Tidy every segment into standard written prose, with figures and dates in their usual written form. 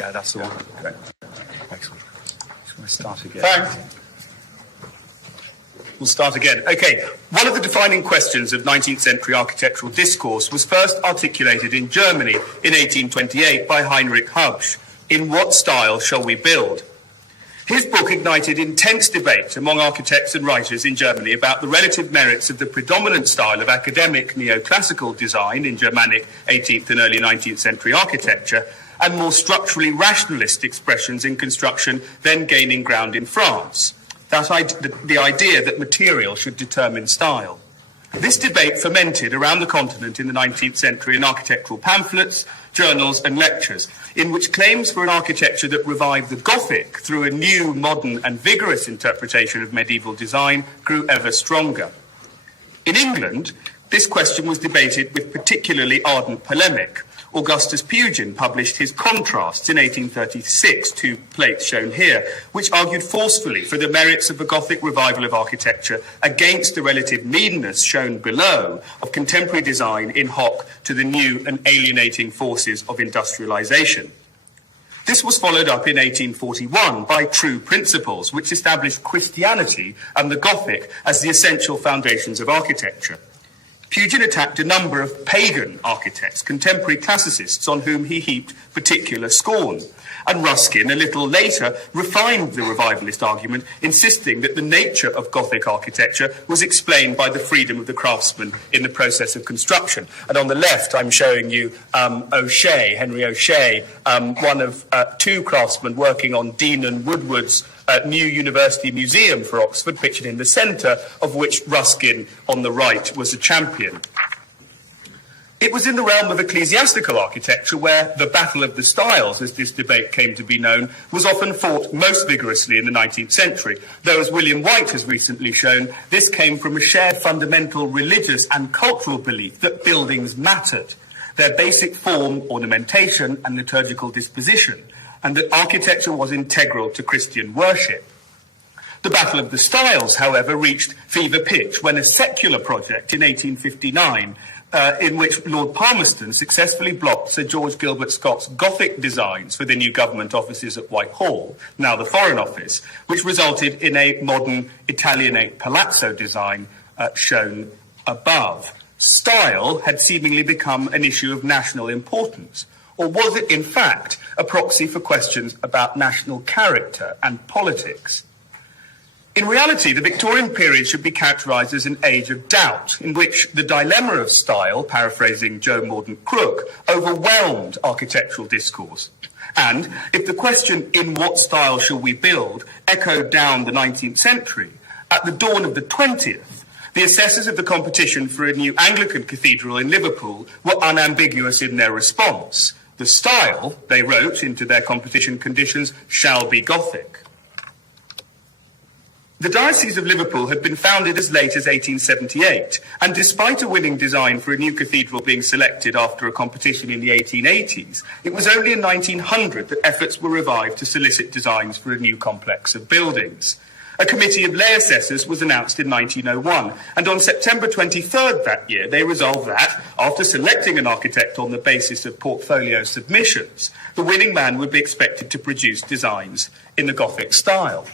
Yeah, that's the one. Great. Excellent. Shall we start again? Thanks. We'll start again. Okay, one of the defining questions of 19th century architectural discourse was first articulated in Germany in 1828 by Heinrich Hubsch. In what style shall we build? His book ignited intense debate among architects and writers in Germany about the relative merits of the predominant style of academic neoclassical design in Germanic 18th and early 19th century architecture, and more structurally rationalist expressions in construction then gaining ground in France. The idea that material should determine style. This debate fermented around the continent in the 19th century in architectural pamphlets, journals and lectures, in which claims for an architecture that revived the Gothic through a new, modern and vigorous interpretation of medieval design grew ever stronger. In England, this question was debated with particularly ardent polemic. Augustus Pugin published his Contrasts in 1836, 2 plates shown here, which argued forcefully for the merits of the Gothic revival of architecture against the relative meanness shown below of contemporary design in hoc to the new and alienating forces of industrialization. This was followed up in 1841 by True Principles, which established Christianity and the Gothic as the essential foundations of architecture. Pugin attacked a number of pagan architects, contemporary classicists, on whom he heaped particular scorn. And Ruskin, a little later, refined the revivalist argument, insisting that the nature of Gothic architecture was explained by the freedom of the craftsman in the process of construction. And on the left, I'm showing you O'Shea, Henry O'Shea, one of 2 craftsmen working on Dean and Woodward's new university museum for Oxford, pictured in the centre, of which Ruskin on the right was a champion. It was in the realm of ecclesiastical architecture where the battle of the styles, as this debate came to be known, was often fought most vigorously in the 19th century, though, as William White has recently shown, this came from a shared fundamental religious and cultural belief that buildings mattered, their basic form, ornamentation and liturgical disposition, and that architecture was integral to Christian worship. The Battle of the Styles, however, reached fever pitch when a secular project in 1859, in which Lord Palmerston successfully blocked Sir George Gilbert Scott's Gothic designs for the new government offices at Whitehall, now the Foreign Office, which resulted in a modern Italianate palazzo design shown above. Style had seemingly become an issue of national importance. Or was it, in fact, a proxy for questions about national character and politics? In reality, the Victorian period should be characterised as an age of doubt, in which the dilemma of style, paraphrasing Joe Mordaunt Crook, overwhelmed architectural discourse. And if the question, in what style shall we build, echoed down the 19th century, at the dawn of the 20th, the assessors of the competition for a new Anglican cathedral in Liverpool were unambiguous in their response. The style, they wrote into their competition conditions, shall be Gothic. The Diocese of Liverpool had been founded as late as 1878, and despite a winning design for a new cathedral being selected after a competition in the 1880s, it was only in 1900 that efforts were revived to solicit designs for a new complex of buildings. A committee of lay assessors was announced in 1901, and on September 23rd that year, they resolved that, after selecting an architect on the basis of portfolio submissions, the winning man would be expected to produce designs in the Gothic style.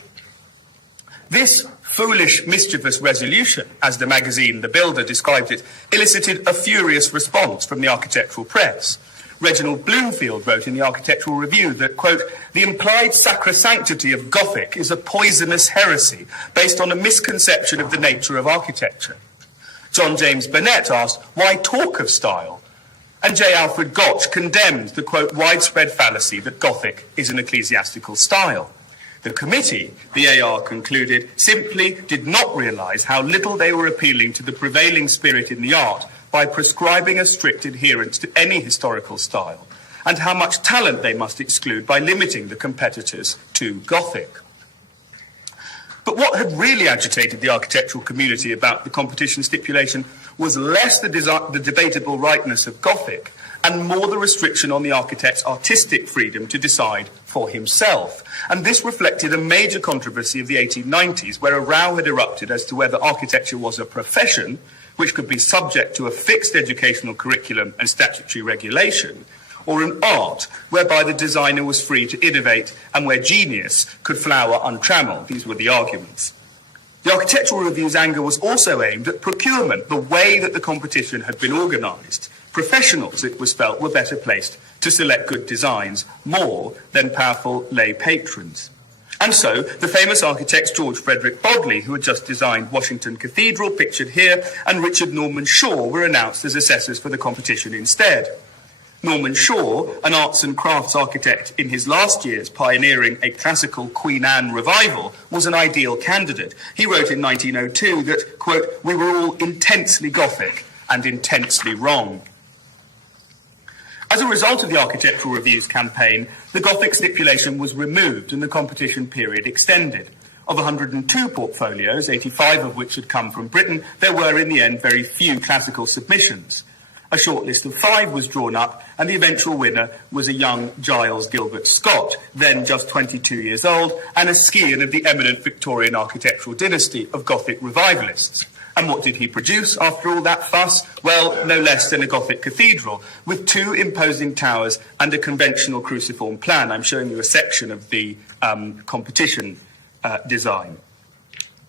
This foolish, mischievous resolution, as the magazine The Builder described it, elicited a furious response from the architectural press. Reginald Bloomfield wrote in the Architectural Review that, quote, the implied sacrosanctity of Gothic is a poisonous heresy based on a misconception of the nature of architecture. John James Burnett asked, why talk of style? And J. Alfred Gotch condemned the, quote, widespread fallacy that Gothic is an ecclesiastical style. The committee, the AR concluded, simply did not realise how little they were appealing to the prevailing spirit in the art by prescribing a strict adherence to any historical style, and how much talent they must exclude by limiting the competitors to Gothic. But what had really agitated the architectural community about the competition stipulation was less the debatable rightness of Gothic and more the restriction on the architect's artistic freedom to decide for himself. And this reflected a major controversy of the 1890s, where a row had erupted as to whether architecture was a profession, which could be subject to a fixed educational curriculum and statutory regulation, or an art whereby the designer was free to innovate and where genius could flower untrammeled? These were the arguments. The Architectural Review's anger was also aimed at procurement, the way that the competition had been organised. Professionals, it was felt, were better placed to select good designs more than powerful lay patrons. And so, the famous architects George Frederick Bodley, who had just designed Washington Cathedral, pictured here, and Richard Norman Shaw were announced as assessors for the competition instead. Norman Shaw, an arts and crafts architect in his last years pioneering a classical Queen Anne revival, was an ideal candidate. He wrote in 1902 that, quote, "we were all intensely Gothic and intensely wrong." As a result of the Architectural Review's campaign, the Gothic stipulation was removed and the competition period extended. Of 102 portfolios, 85 of which had come from Britain, there were in the end very few classical submissions. A short list of 5 was drawn up, and the eventual winner was a young Giles Gilbert Scott, then just 22 years old, and a scion of the eminent Victorian architectural dynasty of Gothic revivalists. And what did he produce after all that fuss? Well, no less than a Gothic cathedral, with 2 imposing towers and a conventional cruciform plan. I'm showing you a section of the competition design.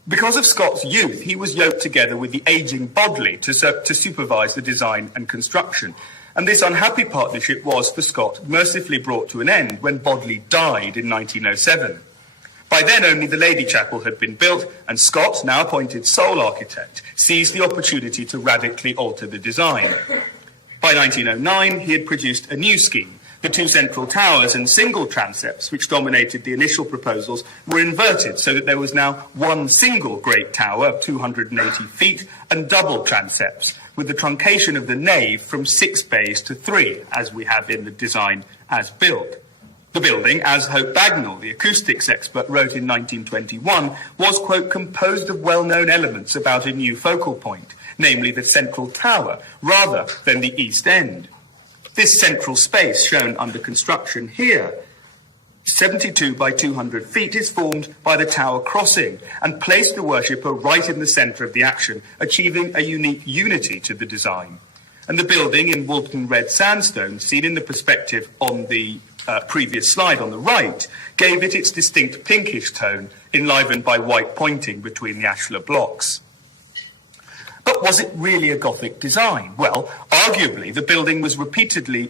Because of Scott's youth, he was yoked together with the ageing Bodley to supervise the design and construction. And this unhappy partnership was, for Scott, mercifully brought to an end when Bodley died in 1907. By then, only the Lady Chapel had been built, and Scott, now appointed sole architect, seized the opportunity to radically alter the design. By 1909, he had produced a new scheme. The 2 central towers and single transepts, which dominated the initial proposals, were inverted so that there was now one single great tower of 280 feet and double transepts, with the truncation of the nave from 6 bays to 3, as we have in the design as built. The building, as Hope Bagnall, the acoustics expert, wrote in 1921, was, quote, composed of well-known elements about a new focal point, namely the central tower, rather than the east end. This central space, shown under construction here, 72 by 200 feet, is formed by the tower crossing and placed the worshipper right in the centre of the action, achieving a unique unity to the design. And the building in Woolton red sandstone, seen in the perspective on the previous slide on the right, gave it its distinct pinkish tone, enlivened by white pointing between the ashlar blocks. But was it really a Gothic design? Well, arguably, the building was repeatedly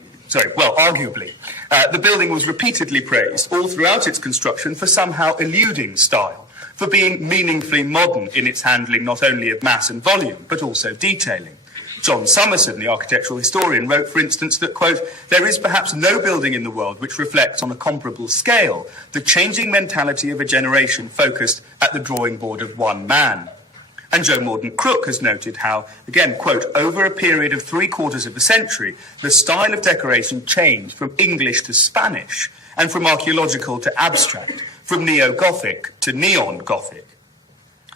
praised all throughout its construction for somehow eluding style, for being meaningfully modern in its handling not only of mass and volume, but also detailing. John Summerson, the architectural historian, wrote, for instance, that, quote, "there is perhaps no building in the world which reflects on a comparable scale the changing mentality of a generation focused at the drawing board of one man." And Joe Morden Crook has noted how, again, quote, "over a period of 3/4 of a century, the style of decoration changed from English to Spanish, and from archaeological to abstract, from neo-Gothic to neon-Gothic."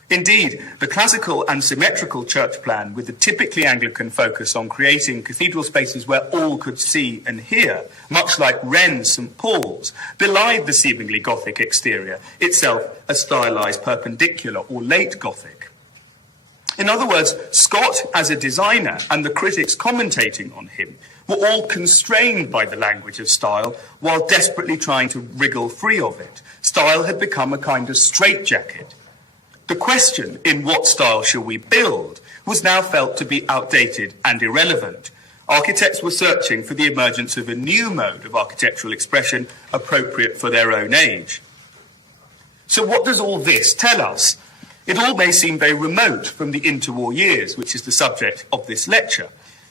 Indeed, the classical and symmetrical church plan, with the typically Anglican focus on creating cathedral spaces where all could see and hear, much like Wren's St. Paul's, belied the seemingly Gothic exterior, itself a stylised perpendicular or late Gothic. In other words, Scott as a designer and the critics commentating on him were all constrained by the language of style while desperately trying to wriggle free of it. Style had become a kind of straitjacket. The question, in what style shall we build, was now felt to be outdated and irrelevant. Architects were searching for the emergence of a new mode of architectural expression appropriate for their own age. So what does all this tell us? It all may seem very remote from the interwar years, which is the subject of this lecture.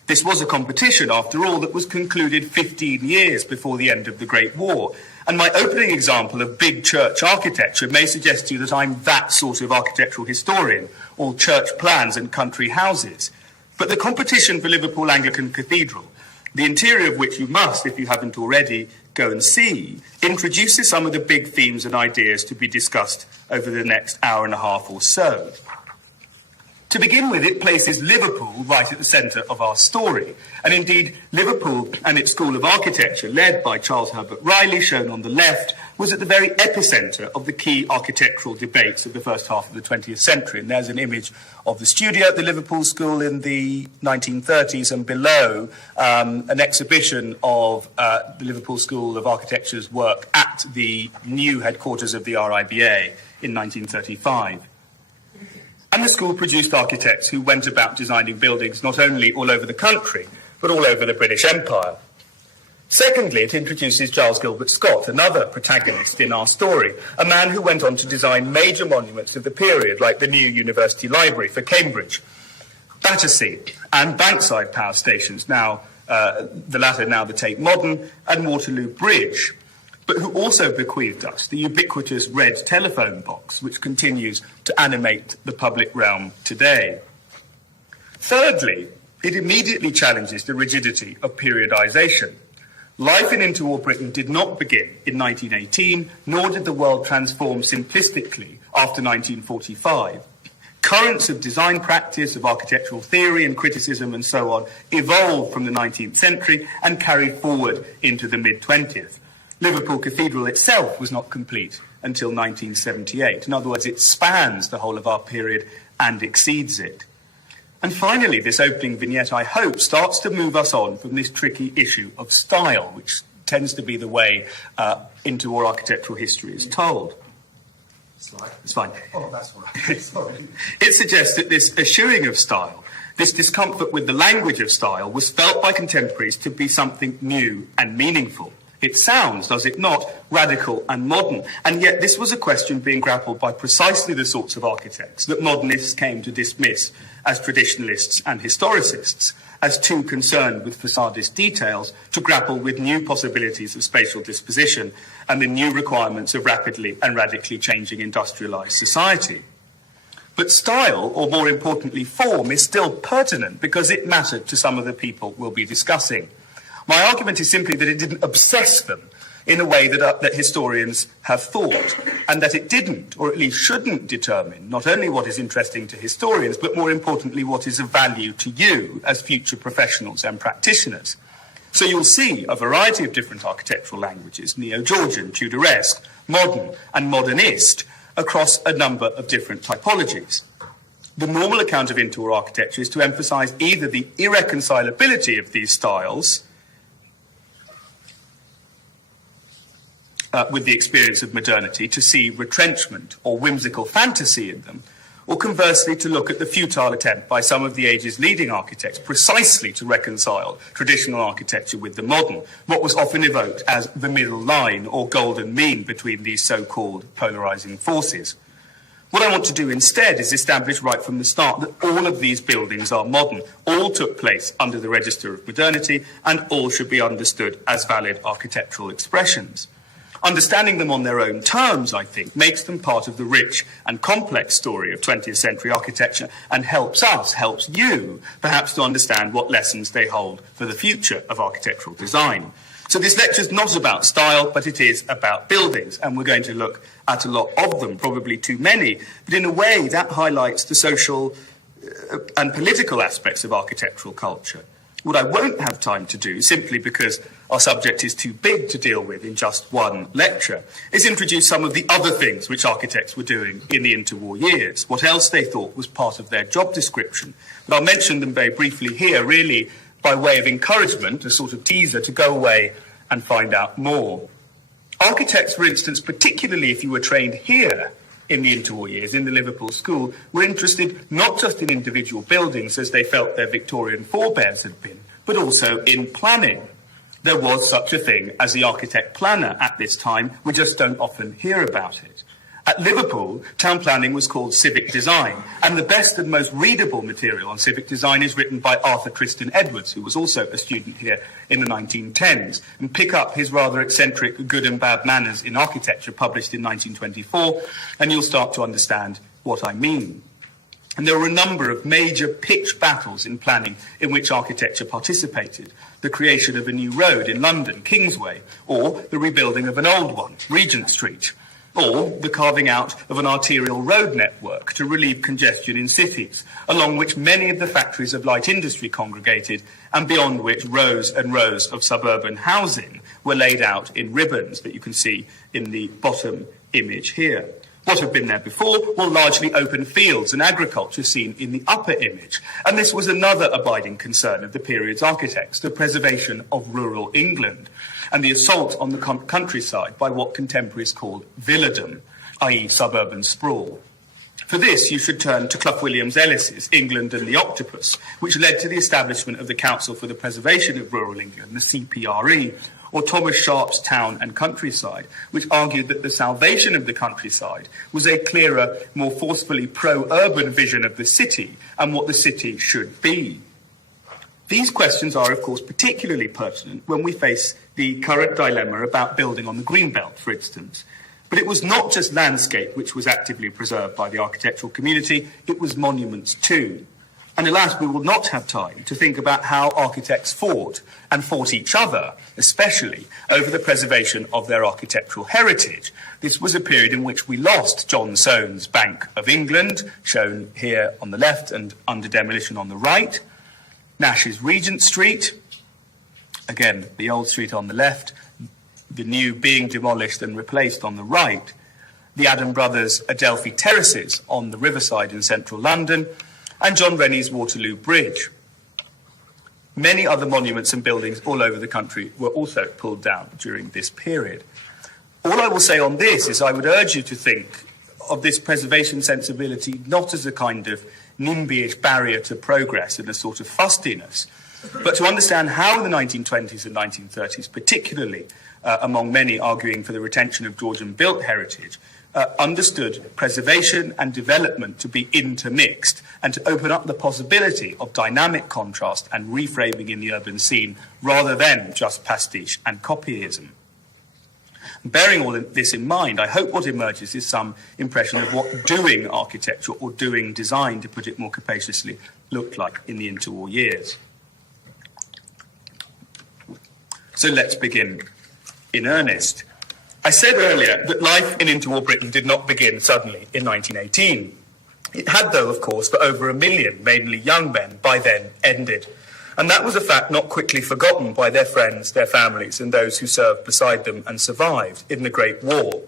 This was a competition, after all, that was concluded 15 years before the end of the Great War. And my opening example of big church architecture may suggest to you that I'm that sort of architectural historian, all church plans and country houses. But the competition for Liverpool Anglican Cathedral, the interior of which you must, if you haven't already, go and see, introduces some of the big themes and ideas to be discussed over the next hour and a half or so. To begin with, it places Liverpool right at the centre of our story. And indeed, Liverpool and its school of architecture, led by Charles Herbert Riley, shown on the left, was at the very epicentre of the key architectural debates of the first half of the 20th century. And there's an image of the studio at the Liverpool School in the 1930s, and below an exhibition of the Liverpool School of Architecture's work at the new headquarters of the RIBA in 1935. And the school produced architects who went about designing buildings not only all over the country, but all over the British Empire. Secondly, it introduces Giles Gilbert Scott, another protagonist in our story, a man who went on to design major monuments of the period, like the new University Library for Cambridge, Battersea, and Bankside power stations, now the latter now the Tate Modern, and Waterloo Bridge, but who also bequeathed us the ubiquitous red telephone box, which continues to animate the public realm today. Thirdly, it immediately challenges the rigidity of periodization. Life in interwar Britain did not begin in 1918, nor did the world transform simplistically after 1945. Currents of design practice, of architectural theory and criticism and so on evolved from the 19th century and carried forward into the mid-20th. Liverpool Cathedral itself was not complete until 1978. In other words, it spans the whole of our period and exceeds it. And finally, this opening vignette, I hope, starts to move us on from this tricky issue of style, which tends to be the way interwar architectural history is told. It's fine. Oh, that's all right. Sorry. It suggests that this eschewing of style, this discomfort with the language of style, was felt by contemporaries to be something new and meaningful. It sounds, does it not, radical and modern, and yet this was a question being grappled by precisely the sorts of architects that modernists came to dismiss as traditionalists and historicists, as too concerned with facadist details to grapple with new possibilities of spatial disposition and the new requirements of rapidly and radically changing industrialised society. But style, or more importantly form, is still pertinent because it mattered to some of the people we'll be discussing. My argument is simply that it didn't obsess them in a way that historians have thought, and that it didn't, or at least shouldn't, determine not only what is interesting to historians, but more importantly what is of value to you as future professionals and practitioners. So you'll see a variety of different architectural languages, Neo-Georgian, Tudoresque, modern and modernist, across a number of different typologies. The normal account of interwar architecture is to emphasise either the irreconcilability of these styles with the experience of modernity, to see retrenchment or whimsical fantasy in them, or conversely to look at the futile attempt by some of the age's leading architects precisely to reconcile traditional architecture with the modern, what was often evoked as the middle line or golden mean between these so-called polarising forces. What I want to do instead is establish right from the start that all of these buildings are modern, all took place under the register of modernity, and all should be understood as valid architectural expressions. Understanding them on their own terms, I think, makes them part of the rich and complex story of 20th century architecture and helps you, perhaps to understand what lessons they hold for the future of architectural design. So this lecture is not about style, but it is about buildings, and we're going to look at a lot of them, probably too many, but in a way that highlights the social and political aspects of architectural culture. What I won't have time to do, simply because our subject is too big to deal with in just one lecture, is introduce some of the other things which architects were doing in the interwar years, what else they thought was part of their job description. But I'll mention them very briefly here, really by way of encouragement, a sort of teaser to go away and find out more. Architects, for instance, particularly if you were trained here in the interwar years, in the Liverpool School, were interested not just in individual buildings as they felt their Victorian forebears had been, but also in planning. There was such a thing as the architect planner at this time. We just don't often hear about it. At Liverpool, town planning was called civic design, and the best and most readable material on civic design is written by Arthur Tristan Edwards, who was also a student here in the 1910s, and pick up his rather eccentric Good and Bad Manners in Architecture, published in 1924, and you'll start to understand what I mean. And there were a number of major pitched battles in planning in which architecture participated. The creation of a new road in London, Kingsway, or the rebuilding of an old one, Regent Street. or the carving out of an arterial road network to relieve congestion in cities, along which many of the factories of light industry congregated, and beyond which rows and rows of suburban housing were laid out in ribbons that you can see in the bottom image here. What had been there before were largely open fields and agriculture seen in the upper image, and this was another abiding concern of the period's architects, the preservation of rural England, and the assault on the countryside by what contemporaries called villadom, i.e. suburban sprawl. For this, you should turn to Clough Williams-Ellis's England and the Octopus, which led to the establishment of the Council for the Preservation of Rural England, the CPRE, or Thomas Sharp's Town and Countryside, which argued that the salvation of the countryside was a clearer, more forcefully pro-urban vision of the city and what the city should be. These questions are, of course, particularly pertinent when we face the current dilemma about building on the Greenbelt, for instance. But it was not just landscape which was actively preserved by the architectural community, it was monuments too. And alas, we will not have time to think about how architects fought, and fought each other, especially over the preservation of their architectural heritage. This was a period in which we lost John Soane's Bank of England, shown here on the left and under demolition on the right, Nash's Regent Street, again, the old street on the left, the new being demolished and replaced on the right, the Adam Brothers Adelphi Terraces on the riverside in central London, and John Rennie's Waterloo Bridge. Many other monuments and buildings all over the country were also pulled down during this period. All I will say on this is I would urge you to think of this preservation sensibility not as a kind of NIMBY-ish barrier to progress and a sort of fustiness, but to understand how in the 1920s and 1930s, particularly among many arguing for the retention of Georgian-built heritage, understood preservation and development to be intermixed and to open up the possibility of dynamic contrast and reframing in the urban scene rather than just pastiche and copyism. Bearing all this in mind, I hope what emerges is some impression of what doing architecture or doing design, to put it more capaciously, looked like in the interwar years. So let's begin in earnest. I said earlier that life in interwar Britain did not begin suddenly in 1918. It had, though, of course, for over 1 million, mainly young men, by then ended. And that was a fact not quickly forgotten by their friends, their families, and those who served beside them and survived in the Great War.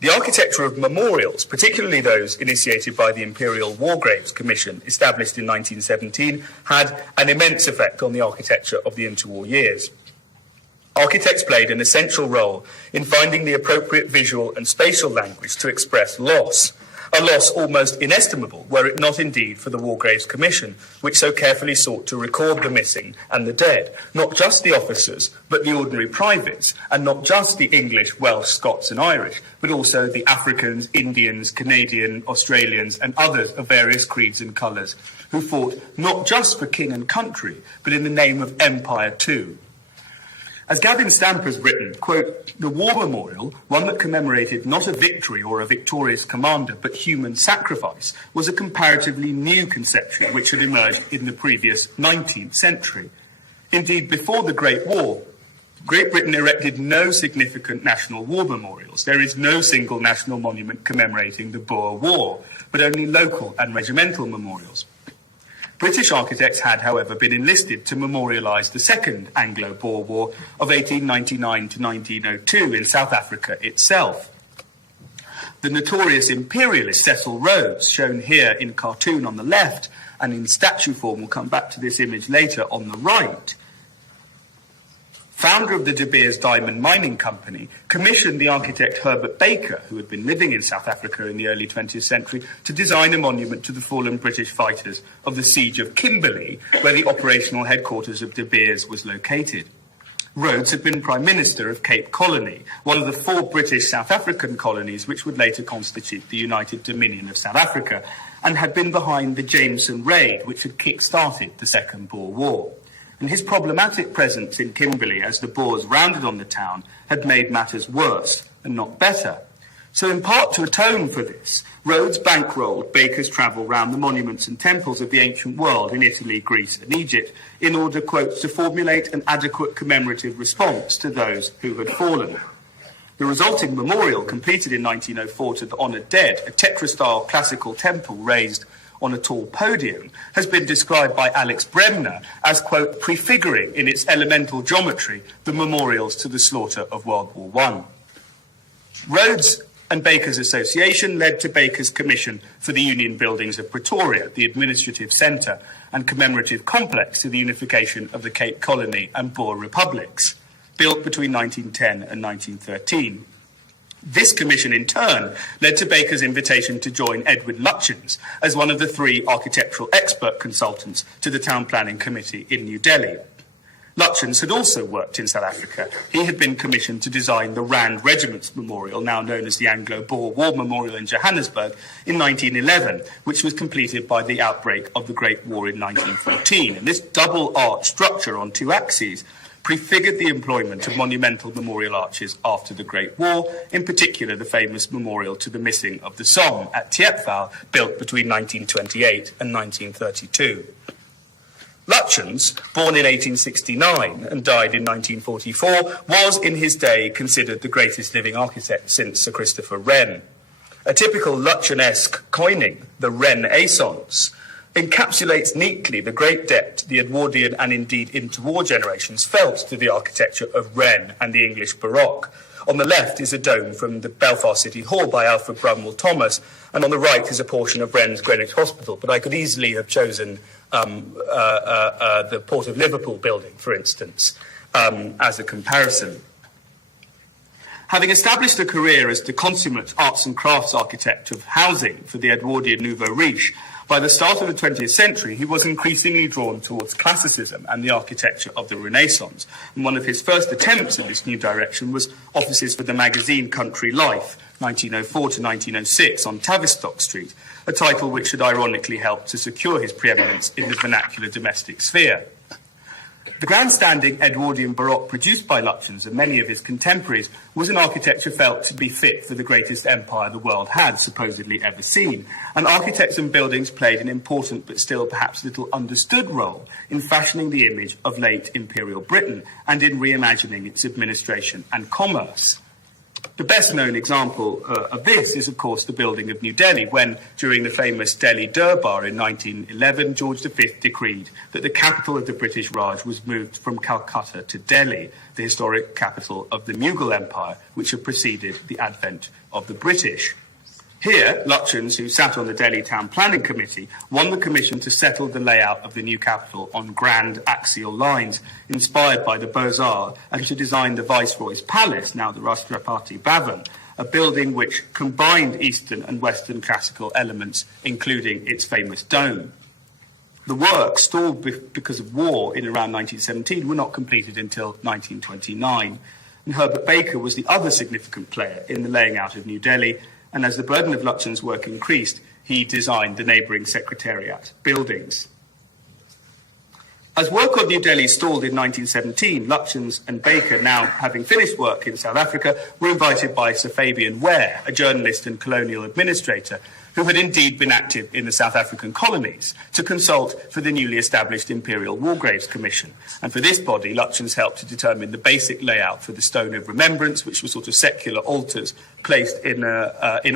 The architecture of memorials, particularly those initiated by the Imperial War Graves Commission, established in 1917, had an immense effect on the architecture of the interwar years. Architects played an essential role in finding the appropriate visual and spatial language to express loss, a loss almost inestimable were it not indeed for the War Graves Commission, which so carefully sought to record the missing and the dead, not just the officers, but the ordinary privates, and not just the English, Welsh, Scots and Irish, but also the Africans, Indians, Canadian, Australians and others of various creeds and colours, who fought not just for king and country, but in the name of empire too. As Gavin Stamp has written, quote, "The War Memorial, one that commemorated not a victory or a victorious commander, but human sacrifice, was a comparatively new conception which had emerged in the previous 19th century. Indeed, before the Great War, Great Britain erected no significant national war memorials. There is no single national monument commemorating the Boer War, but only local and regimental memorials. British architects had, however, been enlisted to memorialise the Second Anglo-Boer War of 1899 to 1902 in South Africa itself. The notorious imperialist Cecil Rhodes, shown here in cartoon on the left and in statue form, we'll come back to this image later, on the right, founder of the De Beers Diamond Mining Company, commissioned the architect Herbert Baker, who had been living in South Africa in the early 20th century, to design a monument to the fallen British fighters of the Siege of Kimberley, where the operational headquarters of De Beers was located. Rhodes had been Prime Minister of Cape Colony, one of the 4 British South African colonies which would later constitute the United Dominion of South Africa, and had been behind the Jameson Raid, which had kick-started the Second Boer War. And his problematic presence in Kimberley as the Boers rounded on the town had made matters worse and not better. So in part to atone for this, Rhodes bankrolled Baker's travel round the monuments and temples of the ancient world in Italy, Greece and Egypt in order, quote, to formulate an adequate commemorative response to those who had fallen. The resulting memorial, completed in 1904 to the honoured dead, a tetrastyle classical temple raised on a tall podium, has been described by Alex Bremner as, quote, prefiguring in its elemental geometry the memorials to the slaughter of World War I. Rhodes and Baker's Association led to Baker's commission for the Union Buildings of Pretoria, the administrative centre and commemorative complex to the unification of the Cape Colony and Boer republics, built between 1910 and 1913. This commission, in turn, led to Baker's invitation to join Edward Lutyens as one of the 3 architectural expert consultants to the Town Planning Committee in New Delhi. Lutyens had also worked in South Africa. He had been commissioned to design the Rand Regiment's Memorial, now known as the Anglo-Boer War Memorial in Johannesburg, in 1911, which was completed by the outbreak of the Great War in 1914. And this double-arch structure on 2 axes prefigured the employment of monumental memorial arches after the Great War, in particular the famous memorial to the missing of the Somme at Thiepval, built between 1928 and 1932. Lutyens, born in 1869 and died in 1944, was in his day considered the greatest living architect since Sir Christopher Wren. A typical Lutyenesque coining, the Renaissance, encapsulates neatly the great debt the Edwardian and indeed interwar generations felt to the architecture of Wren and the English Baroque. On the left is a dome from the Belfast City Hall by Alfred Brumwell Thomas, and on the right is a portion of Wren's Greenwich Hospital. But I could easily have chosen the Port of Liverpool building, for instance, as a comparison. Having established a career as the consummate arts and crafts architect of housing for the Edwardian nouveau riche, by the start of the 20th century, he was increasingly drawn towards classicism and the architecture of the Renaissance. And one of his first attempts in this new direction was offices for the magazine Country Life, 1904 to 1906, on Tavistock Street, a title which had ironically helped to secure his preeminence in the vernacular domestic sphere. The grandstanding Edwardian Baroque produced by Lutyens and many of his contemporaries was an architecture felt to be fit for the greatest empire the world had supposedly ever seen. And architects and buildings played an important but still perhaps little understood role in fashioning the image of late imperial Britain and in reimagining its administration and commerce. The best-known example of this is, of course, the building of New Delhi, when, during the famous Delhi Durbar in 1911, George V decreed that the capital of the British Raj was moved from Calcutta to Delhi, the historic capital of the Mughal Empire, which had preceded the advent of the British. Here, Lutyens, who sat on the Delhi Town Planning Committee, won the commission to settle the layout of the new capital on grand axial lines, inspired by the Beaux-Arts, and to design the Viceroy's Palace, now the Rashtrapati Bhavan, a building which combined Eastern and Western classical elements, including its famous dome. The work, stalled because of war in around 1917, were not completed until 1929. And Herbert Baker was the other significant player in the laying out of New Delhi, and as the burden of Lutyens' work increased, he designed the neighbouring Secretariat buildings. As work on New Delhi stalled in 1917, Lutyens and Baker, now having finished work in South Africa, were invited by Sir Fabian Ware, a journalist and colonial administrator, who had indeed been active in the South African colonies, to consult for the newly established Imperial War Graves Commission. And for this body, Lutyens helped to determine the basic layout for the Stone of Remembrance, which were sort of secular altars placed in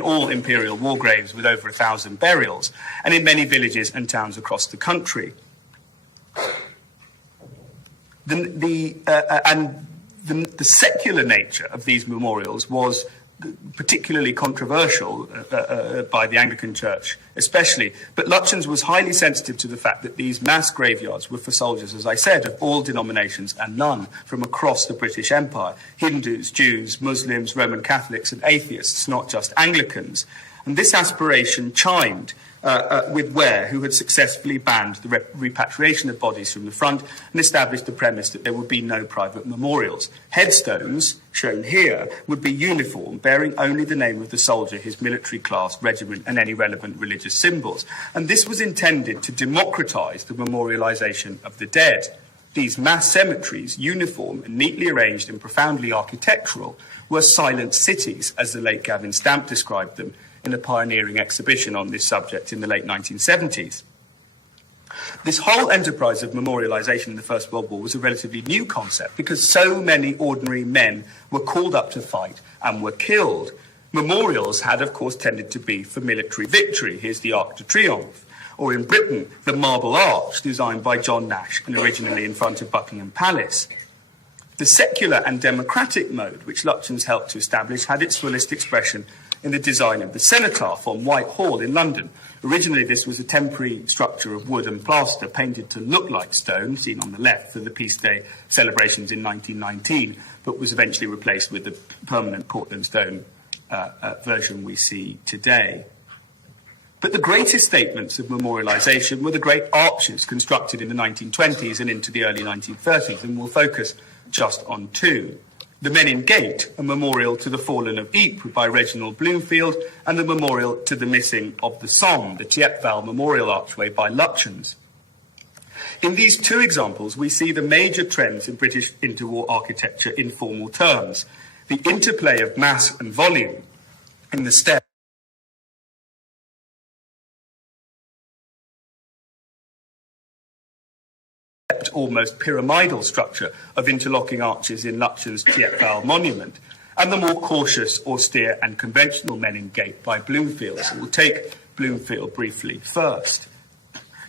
all imperial war graves with over 1,000 burials, and in many villages and towns across the country. The secular nature of these memorials was particularly controversial by the Anglican Church especially, but Lutyens was highly sensitive to the fact that these mass graveyards were for soldiers, as I said, of all denominations and none from across the British Empire, Hindus, Jews, Muslims, Roman Catholics and atheists, not just Anglicans. And this aspiration chimed with Ware, who had successfully banned the repatriation of bodies from the front and established the premise that there would be no private memorials. Headstones, shown here, would be uniform, bearing only the name of the soldier, his military class, regiment, and any relevant religious symbols. And this was intended to democratise the memorialisation of the dead. These mass cemeteries, uniform and neatly arranged and profoundly architectural, were silent cities, as the late Gavin Stamp described them in a pioneering exhibition on this subject in the late 1970s. This whole enterprise of memorialisation in the First World War was a relatively new concept because so many ordinary men were called up to fight and were killed. Memorials had, of course, tended to be for military victory. Here's the Arc de Triomphe. Or in Britain, the Marble Arch, designed by John Nash and originally in front of Buckingham Palace. The secular and democratic mode, which Lutyens helped to establish, had its fullest expression in the design of the cenotaph on Whitehall in London. Originally, this was a temporary structure of wood and plaster painted to look like stone, seen on the left, for the Peace Day celebrations in 1919, but was eventually replaced with the permanent Portland stone version we see today. But the greatest statements of memorialisation were the great arches constructed in the 1920s and into the early 1930s, and we'll focus just on two. The Menin Gate, a memorial to the fallen of Ypres by Reginald Bloomfield, and the memorial to the missing of the Somme, the Thiepval Memorial Archway by Lutyens. In these two examples, we see the major trends in British interwar architecture in formal terms. The interplay of mass and volume in the steps almost pyramidal structure of interlocking arches in Lutyens' Thiepval monument, and the more cautious, austere and conventional Menin Gate by Bloomfield. So we'll take Bloomfield briefly first.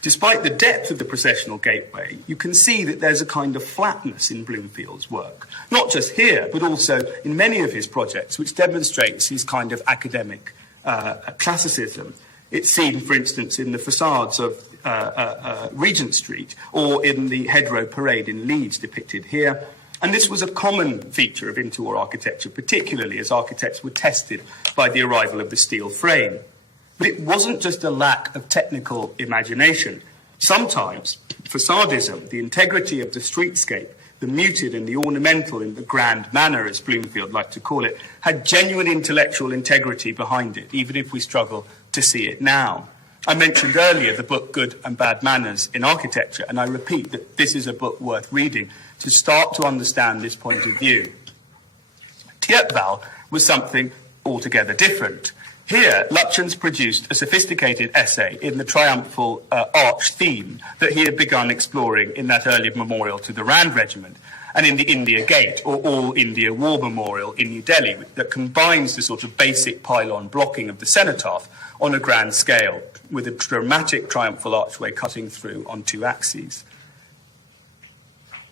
Despite the depth of the processional gateway, you can see that there's a kind of flatness in Bloomfield's work, not just here, but also in many of his projects, which demonstrates his kind of academic classicism. It's seen, for instance, in the facades of Regent Street or in the Hedgerow Parade in Leeds depicted here. And this was a common feature of interwar architecture, particularly as architects were tested by the arrival of the steel frame. But it wasn't just a lack of technical imagination. Sometimes facadism, the integrity of the streetscape, the muted and the ornamental in the grand manner, as Bloomfield liked to call it, had genuine intellectual integrity behind it, even if we struggle to see it now. I mentioned earlier the book Good and Bad Manners in Architecture, and I repeat that this is a book worth reading to start to understand this point of view. Thiepval was something altogether different. Here, Lutyens produced a sophisticated essay in the triumphal arch theme that he had begun exploring in that early memorial to the Rand Regiment, and in the India Gate, or All India War Memorial in New Delhi, that combines the sort of basic pylon blocking of the cenotaph on a grand scale, with a dramatic triumphal archway cutting through on two axes.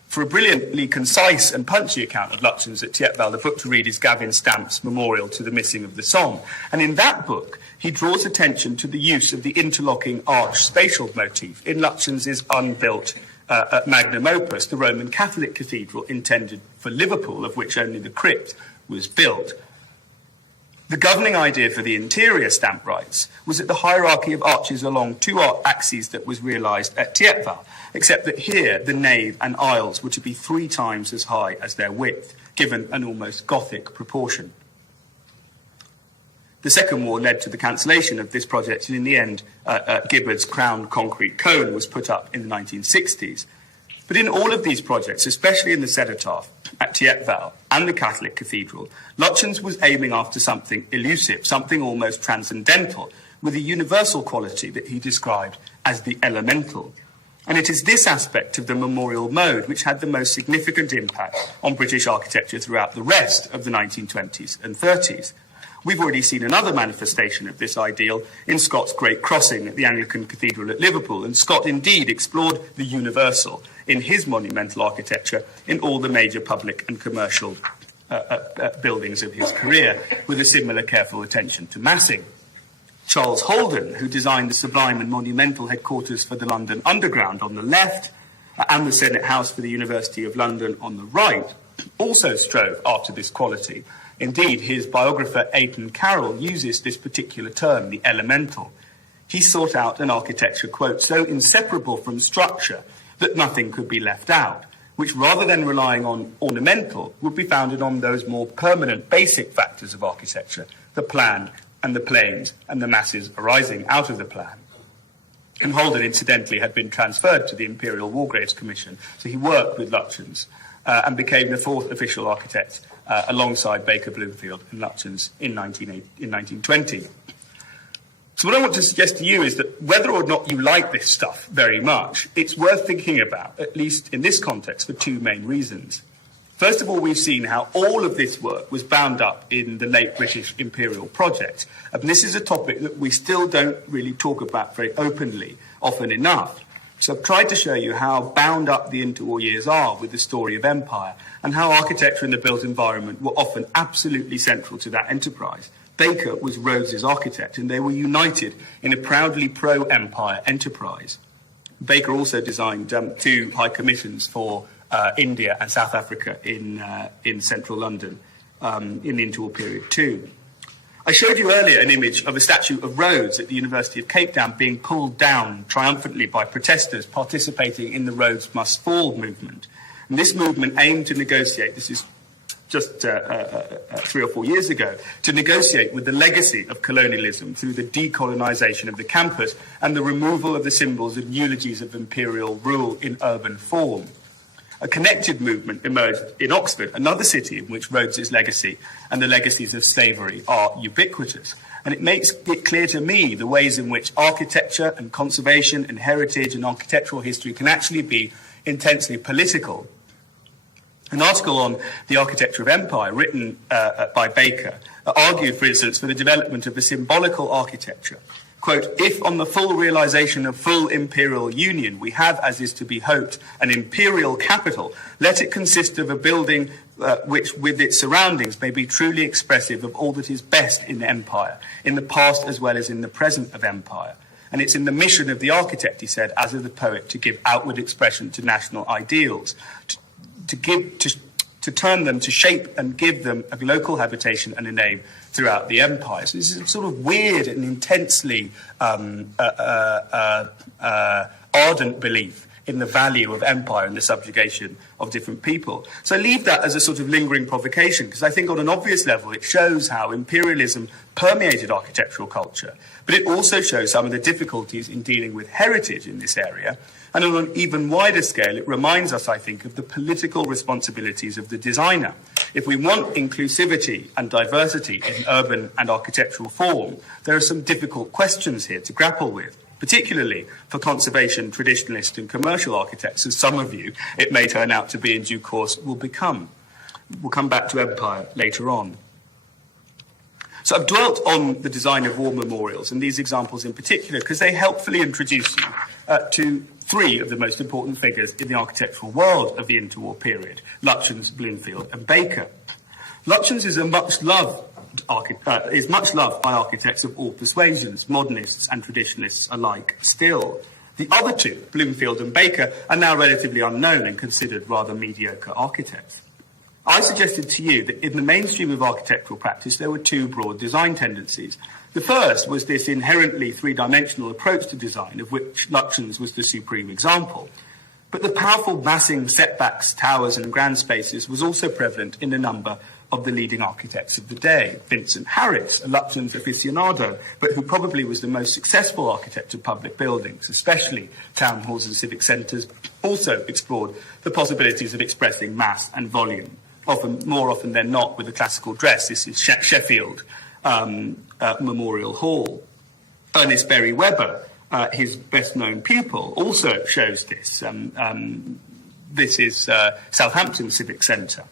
For a brilliantly concise and punchy account of Lutyens at Thiepval, the book to read is Gavin Stamp's Memorial to the Missing of the Somme. And in that book, he draws attention to the use of the interlocking arch spatial motif in Lutyens' unbuilt magnum opus, the Roman Catholic cathedral intended for Liverpool, of which only the crypt was built. The governing idea for the interior, Stamp writes, was that the hierarchy of arches along two axes that was realised at Thiepval, except that here the nave and aisles were to be 3 times as high as their width, given an almost Gothic proportion. The Second War led to the cancellation of this project, and in the end, Gibbard's crown concrete cone was put up in the 1960s. But in all of these projects, especially in the cenotaph at Thiepval and the Catholic Cathedral, Lutyens was aiming after something elusive, something almost transcendental, with a universal quality that he described as the elemental. And it is this aspect of the memorial mode which had the most significant impact on British architecture throughout the rest of the 1920s and 30s. We've already seen another manifestation of this ideal in Scott's Great Crossing at the Anglican Cathedral at Liverpool, and Scott indeed explored the universal in his monumental architecture in all the major public and commercial buildings of his career, with a similar careful attention to massing. Charles Holden, who designed the sublime and monumental headquarters for the London Underground on the left and the Senate House for the University of London on the right, also strove after this quality. Indeed, his biographer Aiton Carroll uses this particular term, the elemental. He sought out an architecture, quote, so inseparable from structure that nothing could be left out, which rather than relying on ornamental would be founded on those more permanent basic factors of architecture, the plan and the planes and the masses arising out of the plan. And Holden, incidentally, had been transferred to the Imperial War Graves Commission, so he worked with Lutyens and became the 4th official architect alongside Baker Bloomfield and Lutyens in 1920. So what I want to suggest to you is that whether or not you like this stuff very much, it's worth thinking about, at least in this context, for two main reasons. First of all, we've seen how all of this work was bound up in the late British imperial project. And this is a topic that we still don't really talk about very openly, often enough. So I've tried to show you how bound up the interwar years are with the story of empire, and how architecture and the built environment were often absolutely central to that enterprise. Baker was Rhodes's architect, and they were united in a proudly pro-empire enterprise. Baker also designed two high commissions for India and South Africa in central London in the interwar period too. I showed you earlier an image of a statue of Rhodes at the University of Cape Town being pulled down triumphantly by protesters participating in the Rhodes Must Fall movement. And this movement aimed to negotiate, this is just 3 or 4 years ago, to negotiate with the legacy of colonialism through the decolonisation of the campus and the removal of the symbols and eulogies of imperial rule in urban form. A connected movement emerged in Oxford, another city in which Rhodes's legacy and the legacies of slavery are ubiquitous. And it makes it clear to me the ways in which architecture and conservation and heritage and architectural history can actually be intensely political. An article on the architecture of empire written by Baker argued, for instance, for the development of a symbolical architecture. Quote, if on the full realization of full imperial union we have, as is to be hoped, an imperial capital, let it consist of a building which with its surroundings may be truly expressive of all that is best in empire, in the past as well as in the present of empire. And it's in the mission of the architect, he said, as of the poet, to give outward expression to national ideals, to turn them, to shape and give them a local habitation and a name throughout the empire. So this is a sort of weird and intensely ardent belief in the value of empire and the subjugation of different people. So I leave that as a sort of lingering provocation, because I think on an obvious level it shows how imperialism permeated architectural culture, but it also shows some of the difficulties in dealing with heritage in this area. And on an even wider scale, it reminds us, I think, of the political responsibilities of the designer. If we want inclusivity and diversity in urban and architectural form, there are some difficult questions here to grapple with, particularly for conservation, traditionalist and commercial architects, as some of you, it may turn out to be in due course, will become. We'll come back to empire later on. So I've dwelt on the design of war memorials, and these examples in particular, because they helpfully introduce you to three of the most important figures in the architectural world of the interwar period: Lutyens, Bloomfield and Baker. Lutyens is much loved by architects of all persuasions, modernists and traditionalists alike still. The other two, Bloomfield and Baker, are now relatively unknown and considered rather mediocre architects. I suggested to you that in the mainstream of architectural practice there were two broad design tendencies. The first was this inherently three-dimensional approach to design, of which Lutyens was the supreme example. But the powerful massing setbacks, towers and grand spaces was also prevalent in a number of the leading architects of the day. Vincent Harris, a Lutyens aficionado, but who probably was the most successful architect of public buildings, especially town halls and civic centres, also explored the possibilities of expressing mass and volume, more often than not with a classical dress. This is Sheffield Memorial Hall. Ernest Berry Weber, his best-known pupil, also shows this. This is Southampton Civic Centre.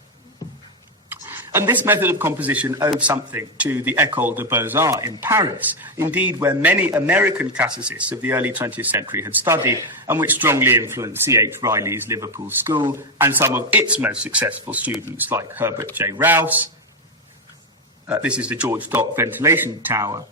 And this method of composition owed something to the École des Beaux-Arts in Paris, indeed where many American classicists of the early 20th century had studied, and which strongly influenced C.H. Riley's Liverpool School and some of its most successful students like Herbert J. Rouse. This is the George Dock Ventilation Tower.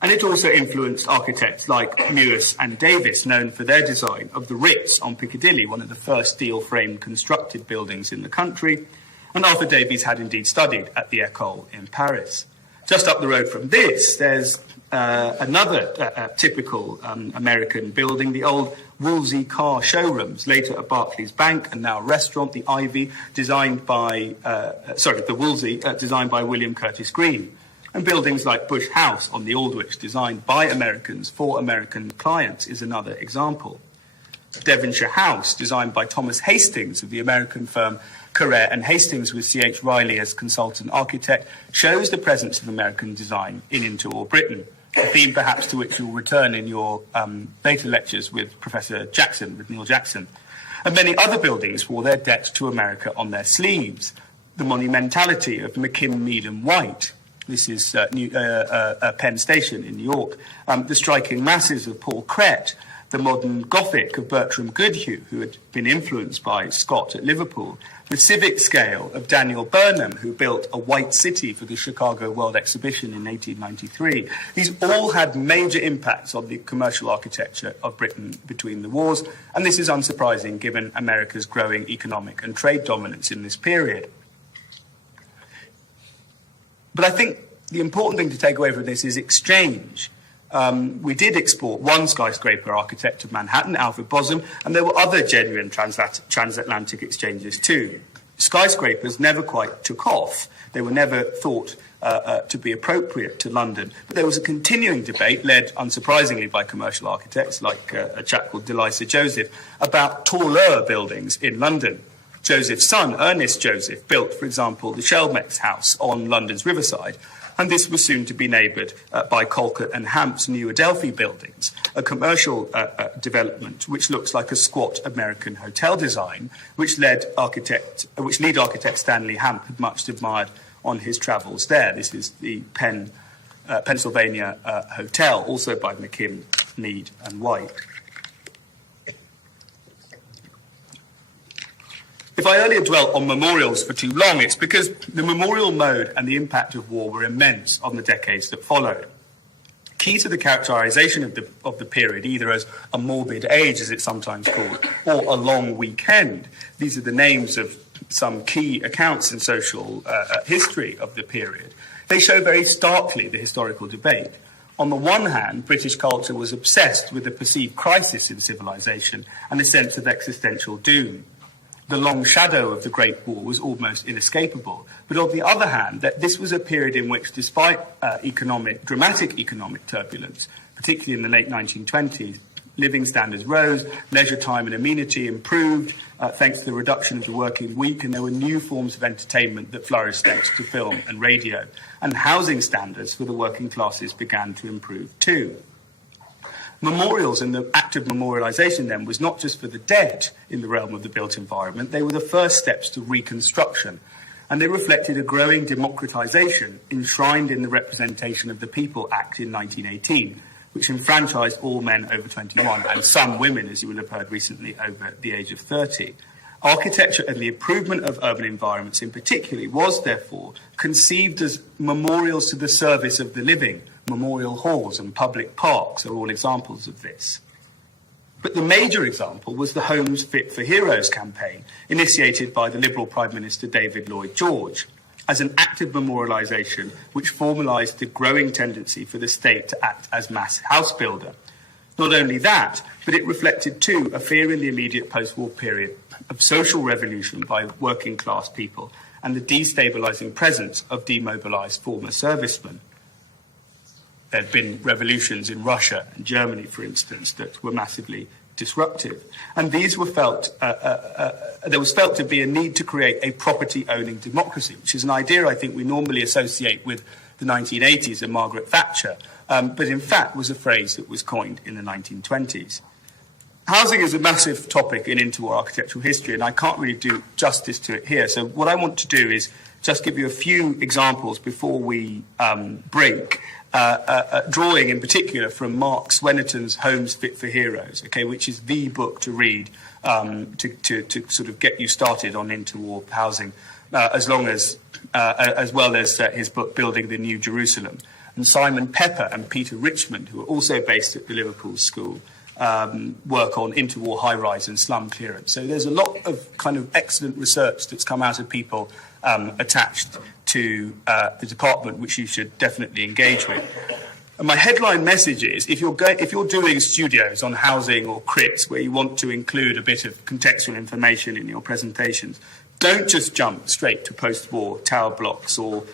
And it also influenced architects like Mewis and Davis, known for their design of the Ritz on Piccadilly, one of the first steel-framed constructed buildings in the country. And Arthur Davies had indeed studied at the École in Paris. Just up the road from this, there's another typical American building, the old Woolsey Car Showrooms, later a Barclays Bank and now a restaurant, the Ivy, designed by William Curtis Green. And buildings like Bush House on the Aldwych, designed by Americans for American clients, is another example. Devonshire House, designed by Thomas Hastings of the American firm Carrere and Hastings with C.H. Riley as consultant architect, shows the presence of American design in interwar Britain. a theme perhaps to which you'll return in your later lectures with Professor Jackson, with Neil Jackson. And many other buildings wore their debt to America on their sleeves. The monumentality of McKim, Mead and White. This is Penn Station in New York. The striking masses of Paul Cret. The modern Gothic of Bertram Goodhue, who had been influenced by Scott at Liverpool. The civic scale of Daniel Burnham, who built a white city for the Chicago World Exhibition in 1893. These all had major impacts on the commercial architecture of Britain between the wars, and this is unsurprising given America's growing economic and trade dominance in this period. But I think the important thing to take away from this is exchange. We did export one skyscraper architect of Manhattan, Alfred Bosham, and there were other genuine transatlantic exchanges too. Skyscrapers never quite took off. They were never thought to be appropriate to London. But there was a continuing debate, led unsurprisingly by commercial architects like a chap called Delisa Joseph, about taller buildings in London. Joseph's son, Ernest Joseph, built, for example, the Shelmex House on London's Riverside, and this was soon to be neighboured by Colcott and Hamp's New Adelphi buildings, a commercial development which looks like a squat American hotel design, which lead architect Stanley Hamp had much admired on his travels there. This is the Pennsylvania Hotel, also by McKim, Mead and White. If I earlier dwelt on memorials for too long, it's because the memorial mode and the impact of war were immense on the decades that followed. Key to the characterization of the period, either as a morbid age, as it's sometimes called, or a long weekend. These are the names of some key accounts in social history of the period. They show very starkly the historical debate. On the one hand, British culture was obsessed with the perceived crisis in civilization and a sense of existential doom. The long shadow of the Great War was almost inescapable. But on the other hand, that this was a period in which, despite dramatic economic turbulence, particularly in the late 1920s, living standards rose, leisure time and amenity improved, thanks to the reduction of the working week, and there were new forms of entertainment that flourished thanks to film and radio. And housing standards for the working classes began to improve too. Memorials and the act of memorialisation then was not just for the dead in the realm of the built environment, they were the first steps to reconstruction. And they reflected a growing democratisation enshrined in the Representation of the People Act in 1918, which enfranchised all men over 21 and some women, as you will have heard recently, over the age of 30. Architecture and the improvement of urban environments in particular was therefore conceived as memorials to the service of the living. Memorial halls and public parks are all examples of this. But the major example was the Homes Fit for Heroes campaign, initiated by the Liberal Prime Minister David Lloyd George, as an act of memorialisation which formalised the growing tendency for the state to act as mass house builder. Not only that, but it reflected too a fear in the immediate post-war period of social revolution by working class people and the destabilising presence of demobilised former servicemen. There had been revolutions in Russia and Germany, for instance, that were massively disruptive. And these were there was felt to be a need to create a property-owning democracy, which is an idea I think we normally associate with the 1980s and Margaret Thatcher, but in fact was a phrase that was coined in the 1920s. Housing is a massive topic in interwar architectural history, and I can't really do justice to it here. So what I want to do is just give you a few examples before we break. Drawing in particular from Mark Swennerton's Homes Fit for Heroes, okay, which is the book to read to sort of get you started on interwar housing, as well as his book Building the New Jerusalem. And Simon Pepper and Peter Richmond, who are also based at the Liverpool School, work on interwar high-rise and slum clearance. So there's a lot of kind of excellent research that's come out of people attached to the department, which you should definitely engage with. And my headline message is, if you're doing studios on housing or crits where you want to include a bit of contextual information in your presentations, don't just jump straight to post-war tower blocks or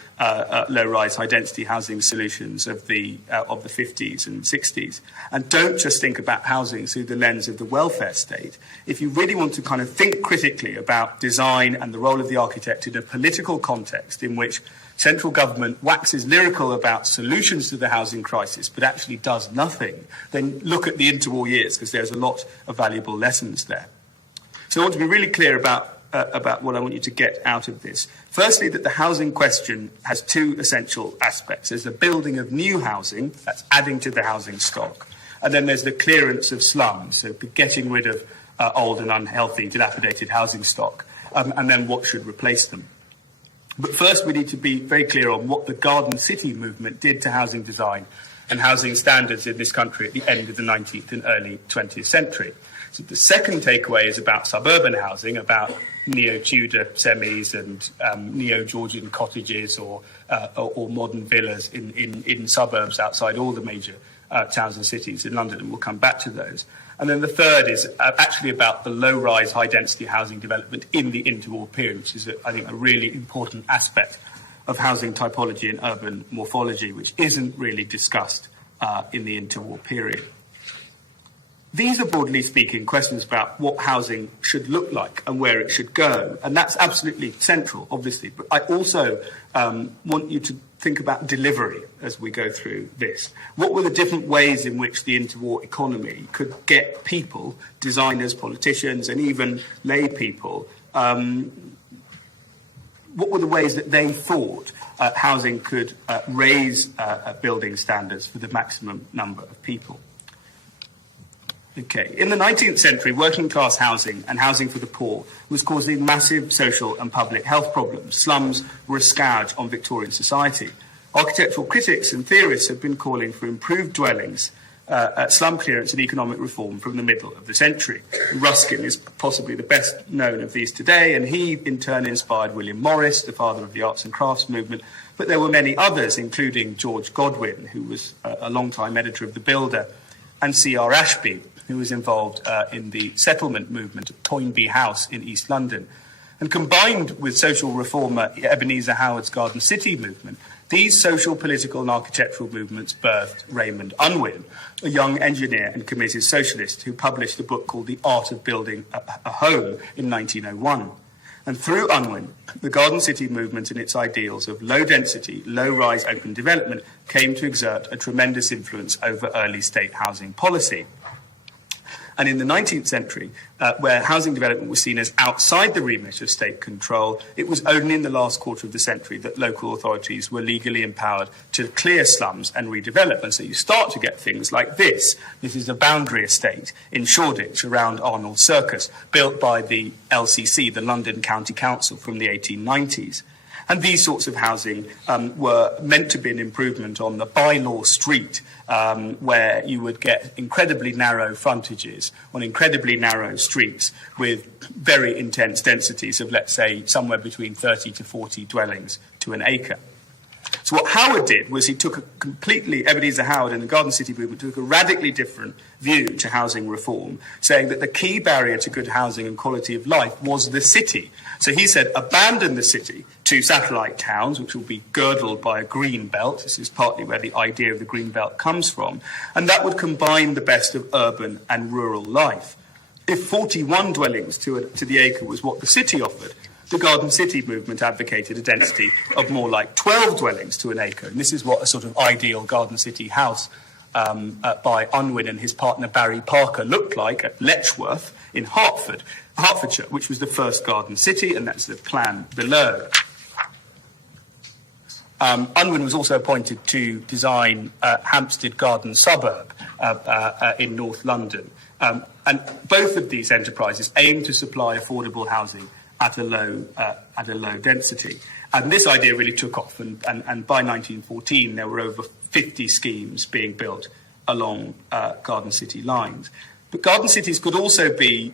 low-rise high-density housing solutions of the 50s and 60s. And don't just think about housing through the lens of the welfare state. If you really want to kind of think critically about design and the role of the architect in a political context in which central government waxes lyrical about solutions to the housing crisis but actually does nothing, then look at the interwar years, because there's a lot of valuable lessons there. So I want to be really clear about what I want you to get out of this. Firstly, that the housing question has two essential aspects. There's the building of new housing, that's adding to the housing stock, and then there's the clearance of slums, so getting rid of old and unhealthy, dilapidated housing stock, and then what should replace them. But first, we need to be very clear on what the Garden City movement did to housing design and housing standards in this country at the end of the 19th and early 20th century. So the second takeaway is about suburban housing, about neo-Tudor semis and neo-Georgian cottages or modern villas in suburbs outside all the major towns and cities in London, and we'll come back to those. And then the third is actually about the low-rise, high-density housing development in the interwar period, which is, I think, a really important aspect of housing typology and urban morphology, which isn't really discussed in the interwar period. These are, broadly speaking, questions about what housing should look like and where it should go. And that's absolutely central, obviously. But I also want you to think about delivery as we go through this. What were the different ways in which the interwar economy could get people, designers, politicians, and even lay people, what were the ways that they thought housing could raise building standards for the maximum number of people? Okay. In the 19th century, working-class housing and housing for the poor was causing massive social and public health problems. Slums were a scourge on Victorian society. Architectural critics and theorists have been calling for improved dwellings, slum clearance and economic reform from the middle of the century. Ruskin is possibly the best known of these today, and he in turn inspired William Morris, the father of the arts and crafts movement. But there were many others, including George Godwin, who was a long-time editor of The Builder, and C.R. Ashby, who was involved in the settlement movement at Toynbee House in East London. And combined with social reformer Ebenezer Howard's Garden City movement, these social, political and architectural movements birthed Raymond Unwin, a young engineer and committed socialist who published a book called The Art of Building a Home in 1901. And through Unwin, the Garden City movement and its ideals of low-density, low-rise open development came to exert a tremendous influence over early state housing policy. And in the 19th century, where housing development was seen as outside the remit of state control, it was only in the last quarter of the century that local authorities were legally empowered to clear slums and redevelop. And so you start to get things like this. This is a boundary estate in Shoreditch around Arnold Circus, built by the LCC, the London County Council, from the 1890s. And these sorts of housing were meant to be an improvement on the by-law street, where you would get incredibly narrow frontages on incredibly narrow streets with very intense densities of, let's say, somewhere between 30 to 40 dwellings to an acre. So what Howard did was he took Ebenezer Howard and the Garden City movement took a radically different view to housing reform, saying that the key barrier to good housing and quality of life was the city. So he said, abandon the city to satellite towns, which will be girdled by a green belt. This is partly where the idea of the green belt comes from. And that would combine the best of urban and rural life. If 41 dwellings to the acre was what the city offered, the Garden City movement advocated a density of more like 12 dwellings to an acre. And this is what a sort of ideal Garden City house by Unwin and his partner Barry Parker looked like at Letchworth in Hertfordshire, which was the first Garden City, and that's the plan below. Unwin was also appointed to design Hampstead Garden Suburb in North London. And both of these enterprises aimed to supply affordable housing at a low density. And this idea really took off, and by 1914 there were over 50 schemes being built along Garden City lines. But garden cities could also be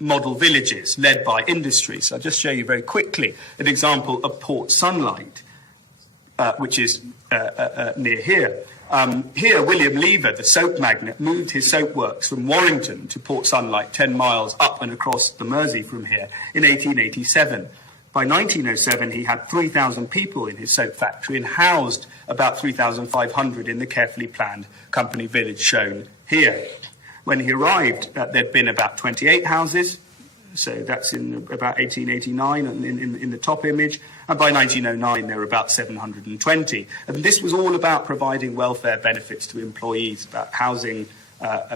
model villages led by industry. So I'll just show you very quickly an example of Port Sunlight, which is near here. Here, William Lever, the soap magnate, moved his soap works from Warrington to Port Sunlight, 10 miles up and across the Mersey from here, in 1887. By 1907, he had 3,000 people in his soap factory and housed about 3,500 in the carefully planned company village shown here. When he arrived, there'd been about 28 houses, so that's in about 1889 in the top image, and by 1909 there were about 720. And this was all about providing welfare benefits to employees, about housing,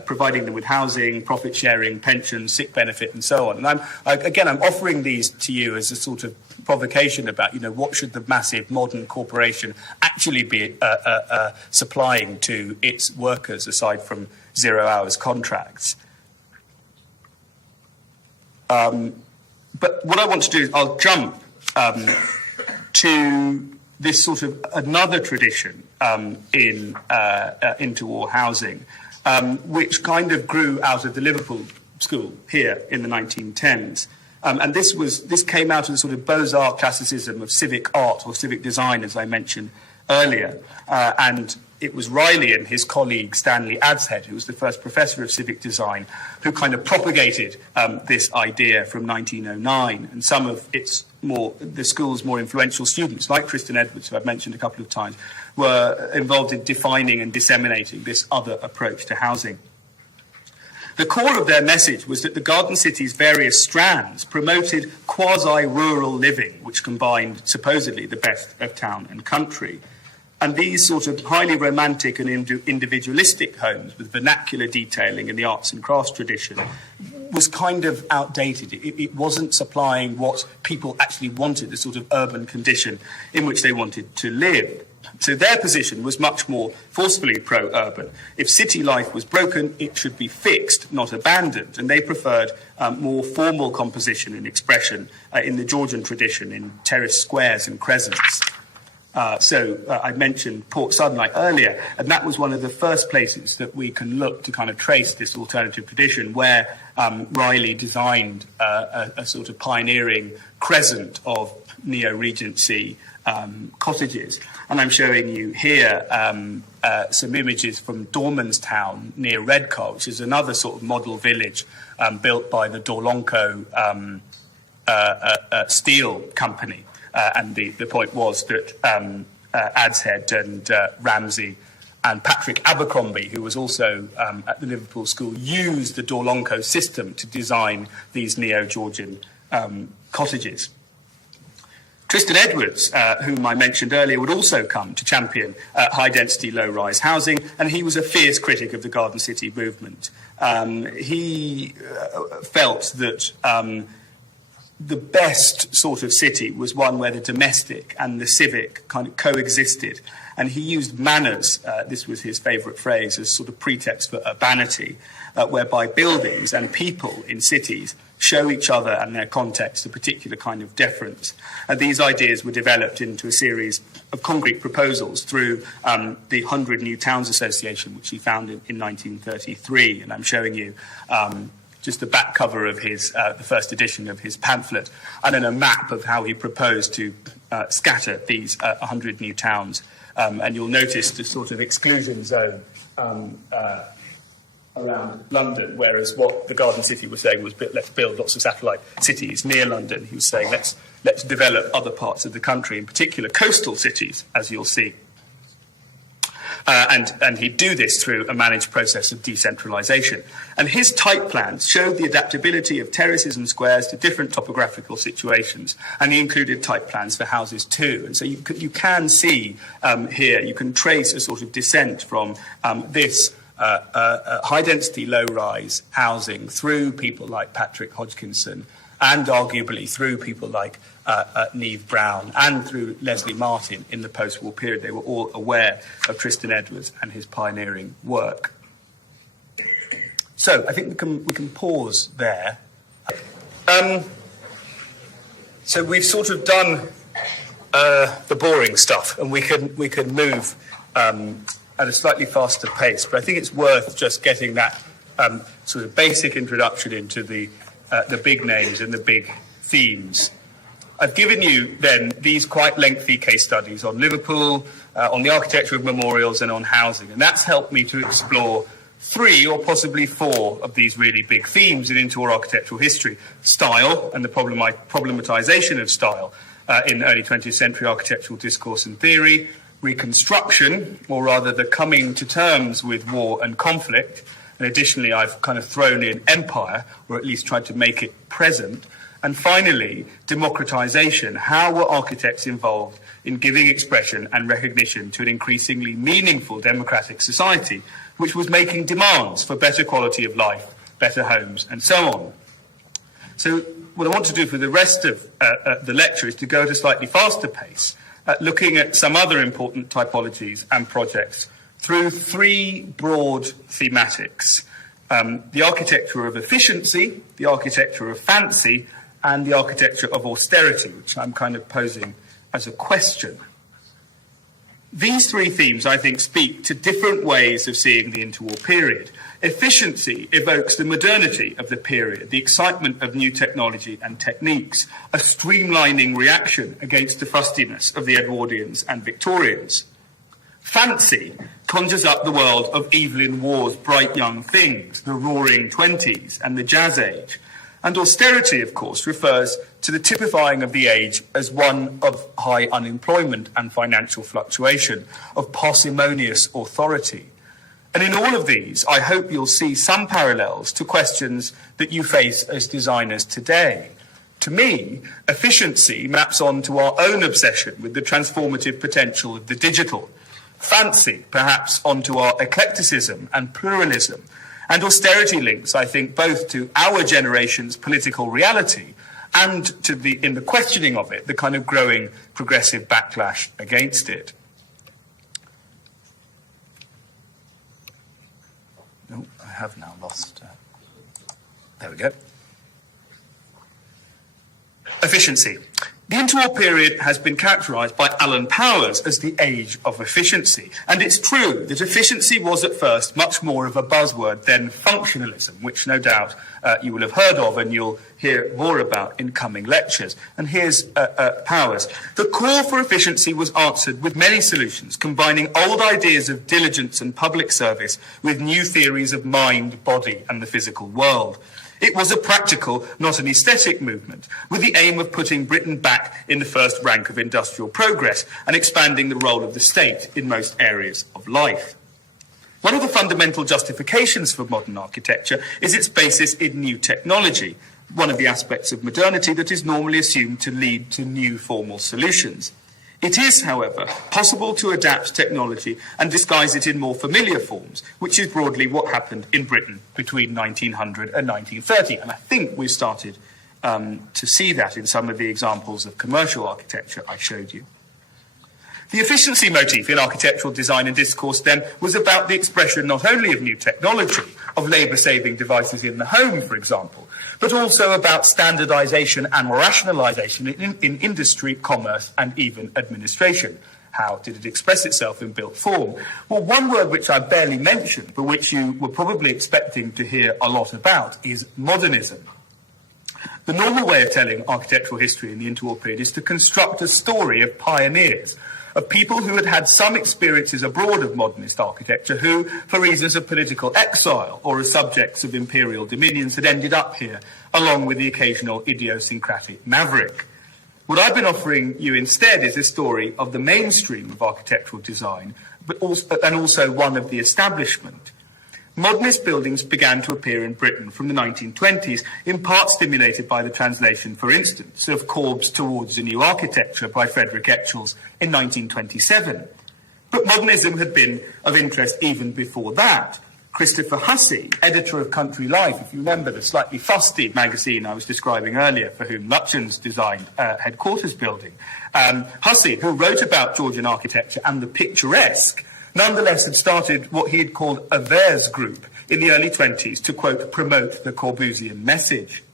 providing them with housing, profit sharing, pensions, sick benefit, and so on. And I'm offering these to you as a sort of provocation about, what should the massive modern corporation actually be supplying to its workers aside from 0 hours contracts. But what I want to do is I'll jump to this sort of another tradition in interwar housing, which kind of grew out of the Liverpool School here in the 1910s. And this came out of the sort of Beaux-Arts classicism of civic art or civic design, as I mentioned earlier. And it was Riley and his colleague Stanley Adshead, who was the first professor of civic design, who kind of propagated this idea from 1909. And some of the school's more influential students, like Tristan Edwards, who I've mentioned a couple of times, were involved in defining and disseminating this other approach to housing. The core of their message was that the Garden City's various strands promoted quasi-rural living, which combined supposedly the best of town and country. And these sort of highly romantic and individualistic homes with vernacular detailing in the arts and crafts tradition was kind of outdated. It wasn't supplying what people actually wanted, the sort of urban condition in which they wanted to live. So their position was much more forcefully pro-urban. If city life was broken, it should be fixed, not abandoned. And they preferred more formal composition and expression in the Georgian tradition, in terrace squares and crescents. I mentioned Port Sunlight earlier, and that was one of the first places that we can look to kind of trace this alternative tradition where Riley designed a sort of pioneering crescent of neo-Regency cottages. And I'm showing you here some images from Dormanstown near Redcar, which is another sort of model village built by the Dorlonco Steel Company. And the point was that Adshead and Ramsey and Patrick Abercrombie, who was also at the Liverpool School, used the Dorlonco system to design these neo-Georgian cottages. Tristan Edwards, whom I mentioned earlier, would also come to champion high-density, low-rise housing, and he was a fierce critic of the Garden City movement. He felt that the best sort of city was one where the domestic and the civic kind of coexisted. And he used manners, this was his favourite phrase, as sort of pretext for urbanity, whereby buildings and people in cities show each other and their context a particular kind of deference. And these ideas were developed into a series of concrete proposals through the 100 New Towns Association, which he founded in 1933. And I'm showing you just the back cover of his, the first edition of his pamphlet, and then a map of how he proposed to scatter these 100 new towns. And you'll notice the sort of exclusion zone around London, whereas what the Garden City was saying was, let's build lots of satellite cities near London. He was saying, let's develop other parts of the country, in particular coastal cities, as you'll see. And he'd do this through a managed process of decentralisation. And his type plans showed the adaptability of terraces and squares to different topographical situations. And he included type plans for houses too. And so you can see here, you can trace a sort of descent from this high-density, low-rise housing through people like Patrick Hodgkinson and arguably through people like Neve Brown and through Leslie Martin in the post-war period. They were all aware of Tristan Edwards and his pioneering work. So I think we can pause there. So we've sort of done the boring stuff, and we can move at a slightly faster pace. But I think it's worth just getting that sort of basic introduction into the big names and the big themes. I've given you then these quite lengthy case studies on Liverpool, on the architecture of memorials and on housing. And that's helped me to explore three or possibly four of these really big themes in interwar architectural history: style and the problematization of style in early 20th century architectural discourse and theory; reconstruction, or rather the coming to terms with war and conflict; and additionally I've kind of thrown in empire, or at least tried to make it present; and finally democratization. How were architects involved in giving expression and recognition to an increasingly meaningful democratic society which was making demands for better quality of life, better homes, and so on? So what I want to do for the rest of the lecture is to go at a slightly faster pace, looking at some other important typologies and projects through three broad thematics: the architecture of efficiency, the architecture of fancy, and the architecture of austerity, which I'm kind of posing as a question. These three themes, I think, speak to different ways of seeing the interwar period. Efficiency evokes the modernity of the period, the excitement of new technology and techniques, a streamlining reaction against the fustiness of the Edwardians and Victorians. Fancy conjures up the world of Evelyn Waugh's bright young things, the Roaring Twenties and the Jazz Age. And austerity, of course, refers to the typifying of the age as one of high unemployment and financial fluctuation, of parsimonious authority. And in all of these, I hope you'll see some parallels to questions that you face as designers today. To me, efficiency maps onto our own obsession with the transformative potential of the digital. Fancy, perhaps, onto our eclecticism and pluralism. And austerity links, I think, both to our generation's political reality and to in the questioning of it, the kind of growing progressive backlash against it. No, I have now lost. There we go. Efficiency. The interwar period has been characterized by Alan Powers as the age of efficiency. And it's true that efficiency was at first much more of a buzzword than functionalism, which no doubt you will have heard of and you'll hear more about in coming lectures. And here's Powers. The call for efficiency was answered with many solutions, combining old ideas of diligence and public service with new theories of mind, body, and the physical world. It was a practical, not an aesthetic movement, with the aim of putting Britain back in the first rank of industrial progress and expanding the role of the state in most areas of life. One of the fundamental justifications for modern architecture is its basis in new technology, one of the aspects of modernity that is normally assumed to lead to new formal solutions. It is, however, possible to adapt technology and disguise it in more familiar forms, which is broadly what happened in Britain between 1900 and 1930. And I think we've started to see that in some of the examples of commercial architecture I showed you. The efficiency motif in architectural design and discourse then was about the expression not only of new technology, of labour-saving devices in the home, for example, but also about standardization and rationalization in industry, commerce, and even administration. How did it express itself in built form? Well, one word which I barely mentioned, but which you were probably expecting to hear a lot about, is modernism. The normal way of telling architectural history in the interwar period is to construct a story of pioneers, of people who had had some experiences abroad of modernist architecture who, for reasons of political exile or as subjects of imperial dominions, had ended up here, along with the occasional idiosyncratic maverick. What I've been offering you instead is a story of the mainstream of architectural design, but also one of the establishment. Modernist buildings began to appear in Britain from the 1920s, in part stimulated by the translation, for instance, of Corb's Towards a New Architecture by Frederick Etchells in 1927. But modernism had been of interest even before that. Christopher Hussey, editor of Country Life, if you remember the slightly fusty magazine I was describing earlier, for whom Lutyens designed headquarters building, Hussey, who wrote about Georgian architecture and the picturesque, nonetheless had started what he had called a Vers group in the early 20s to, quote, promote the Corbusian message.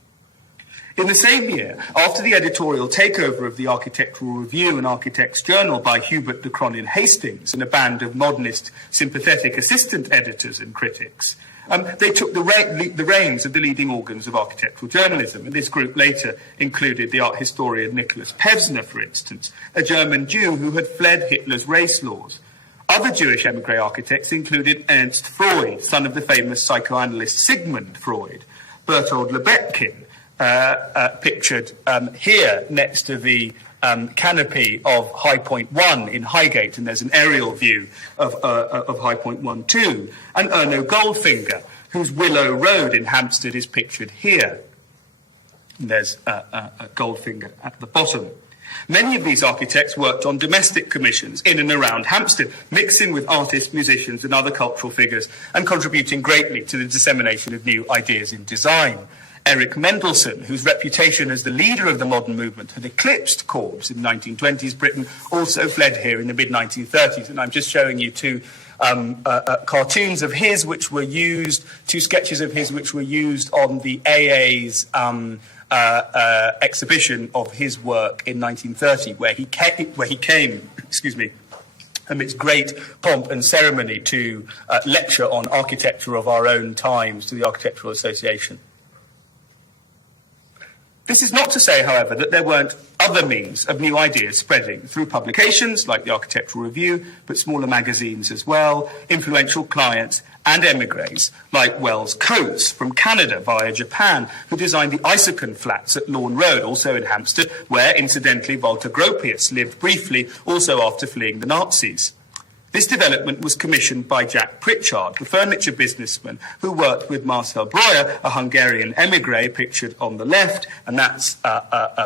In the same year, after the editorial takeover of the Architectural Review and Architect's Journal by Hubert de Cronin Hastings and a band of modernist, sympathetic assistant editors and critics, they took the reins of the leading organs of architectural journalism. And this group later included the art historian Nicholas Pevsner, for instance, a German Jew who had fled Hitler's race laws. Other Jewish émigré architects included Ernst Freud, son of the famous psychoanalyst Sigmund Freud, Bertold Lebetkin, pictured here next to the canopy of High Point 1 in Highgate, and there's an aerial view of High Point 1 too, and Erno Goldfinger, whose Willow Road in Hampstead is pictured here. And there's Goldfinger at the bottom. Many of these architects worked on domestic commissions in and around Hampstead, mixing with artists, musicians, and other cultural figures, and contributing greatly to the dissemination of new ideas in design. Eric Mendelssohn, whose reputation as the leader of the modern movement had eclipsed Corb's in the 1920s Britain, also fled here in the mid-1930s. And I'm just showing you two cartoons of his which were used, two sketches of his which were used on the AA's exhibition of his work in 1930, where he came, amidst great pomp and ceremony to lecture on architecture of our own times to the Architectural Association. This is not to say, however, that there weren't other means of new ideas spreading through publications like the Architectural Review, but smaller magazines as well, influential clients and émigrés like Wells Coates from Canada via Japan, who designed the Isokon flats at Lawn Road, also in Hampstead, where, incidentally, Walter Gropius lived briefly, also after fleeing the Nazis. This development was commissioned by Jack Pritchard, the furniture businessman who worked with Marcel Breuer, a Hungarian émigré pictured on the left, and that's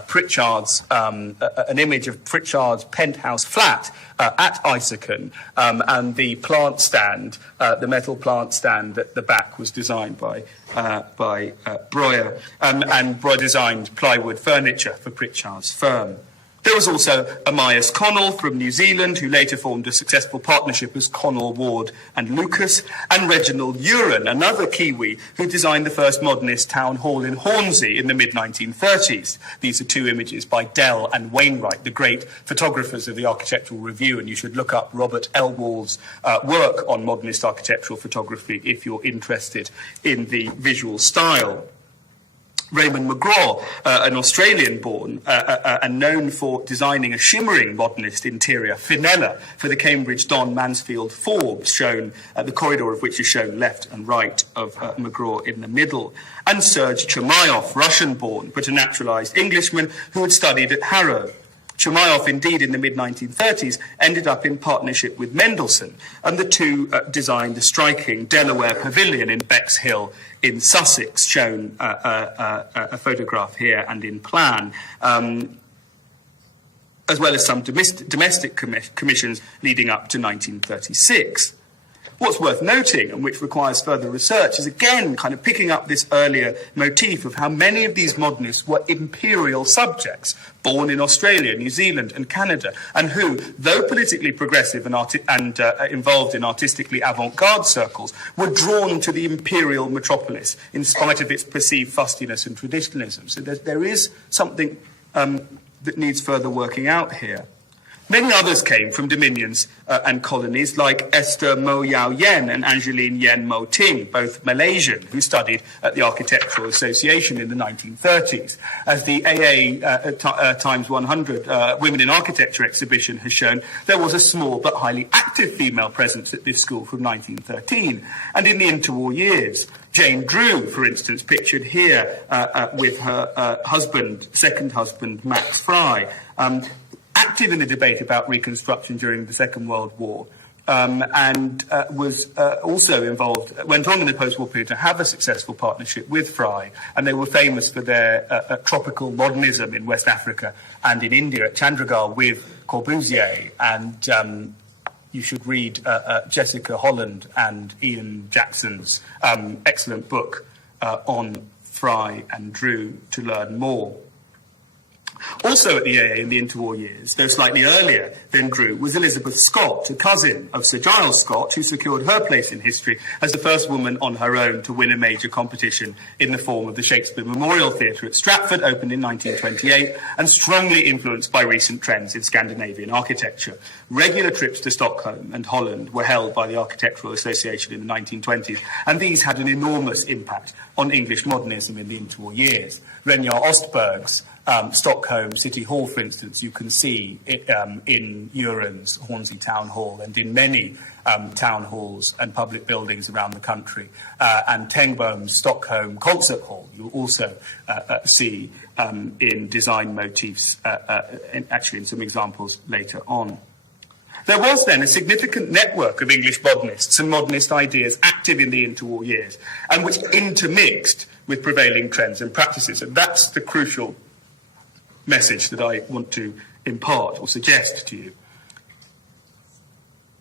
Pritchard's an image of Pritchard's penthouse flat at Isokon, and the plant stand, the metal plant stand at the back was designed by Breuer, and Breuer designed plywood furniture for Pritchard's firm. There was also Amias Connell from New Zealand, who later formed a successful partnership as Connell, Ward and Lucas, and Reginald Uren, another Kiwi, who designed the first modernist town hall in Hornsey in the mid-1930s. These are two images by Dell and Wainwright, the great photographers of the Architectural Review, and you should look up Robert Elwall's work on modernist architectural photography if you're interested in the visual style. Raymond McGraw, an Australian-born and known for designing a shimmering modernist interior, Finella, for the Cambridge Don Mansfield Forbes, shown the corridor of which is shown left and right of McGraw in the middle, and Serge Chermayeff, Russian-born but a naturalized Englishman who had studied at Harrow. Chermayeff, indeed, in the mid-1930s, ended up in partnership with Mendelssohn, and the two designed the striking Delaware Pavilion in Bexhill in Sussex, shown a photograph here and in plan, as well as some domestic commissions leading up to 1936. What's worth noting, and which requires further research, is again kind of picking up this earlier motif of how many of these modernists were imperial subjects, born in Australia, New Zealand and Canada, and who, though politically progressive and involved in artistically avant-garde circles, were drawn to the imperial metropolis in spite of its perceived fustiness and traditionalism. So there is something that needs further working out here. Many others came from dominions and colonies like Esther Mo Yau Yen and Angeline Yen Mo Ting, both Malaysian, who studied at the Architectural Association in the 1930s. As the AA times 100 Women in Architecture exhibition has shown, there was a small but highly active female presence at this school from 1913. And in the interwar years, Jane Drew, for instance, pictured here with her husband, second husband, Max Fry, active in the debate about Reconstruction during the Second World War, and was also involved, went on in the post-war period to have a successful partnership with Fry, and they were famous for their tropical modernism in West Africa and in India at Chandigarh with Corbusier, and you should read Jessica Holland and Ian Jackson's excellent book on Fry and Drew to learn more. Also at the AA in the interwar years, though slightly earlier than Drew, was Elizabeth Scott, a cousin of Sir Giles Scott, who secured her place in history as the first woman on her own to win a major competition in the form of the Shakespeare Memorial Theatre at Stratford, opened in 1928, and strongly influenced by recent trends in Scandinavian architecture. Regular trips to Stockholm and Holland were held by the Architectural Association in the 1920s, and these had an enormous impact on English modernism in the interwar years. Renjar Ostberg's Stockholm City Hall, for instance, you can see it, in Uren's Hornsey Town Hall and in many town halls and public buildings around the country. And Tengboom's Stockholm Concert Hall you'll also see in design motifs, actually in some examples later on. There was then a significant network of English modernists and modernist ideas active in the interwar years, and which intermixed with prevailing trends and practices. And that's the crucial message that I want to impart or suggest to you.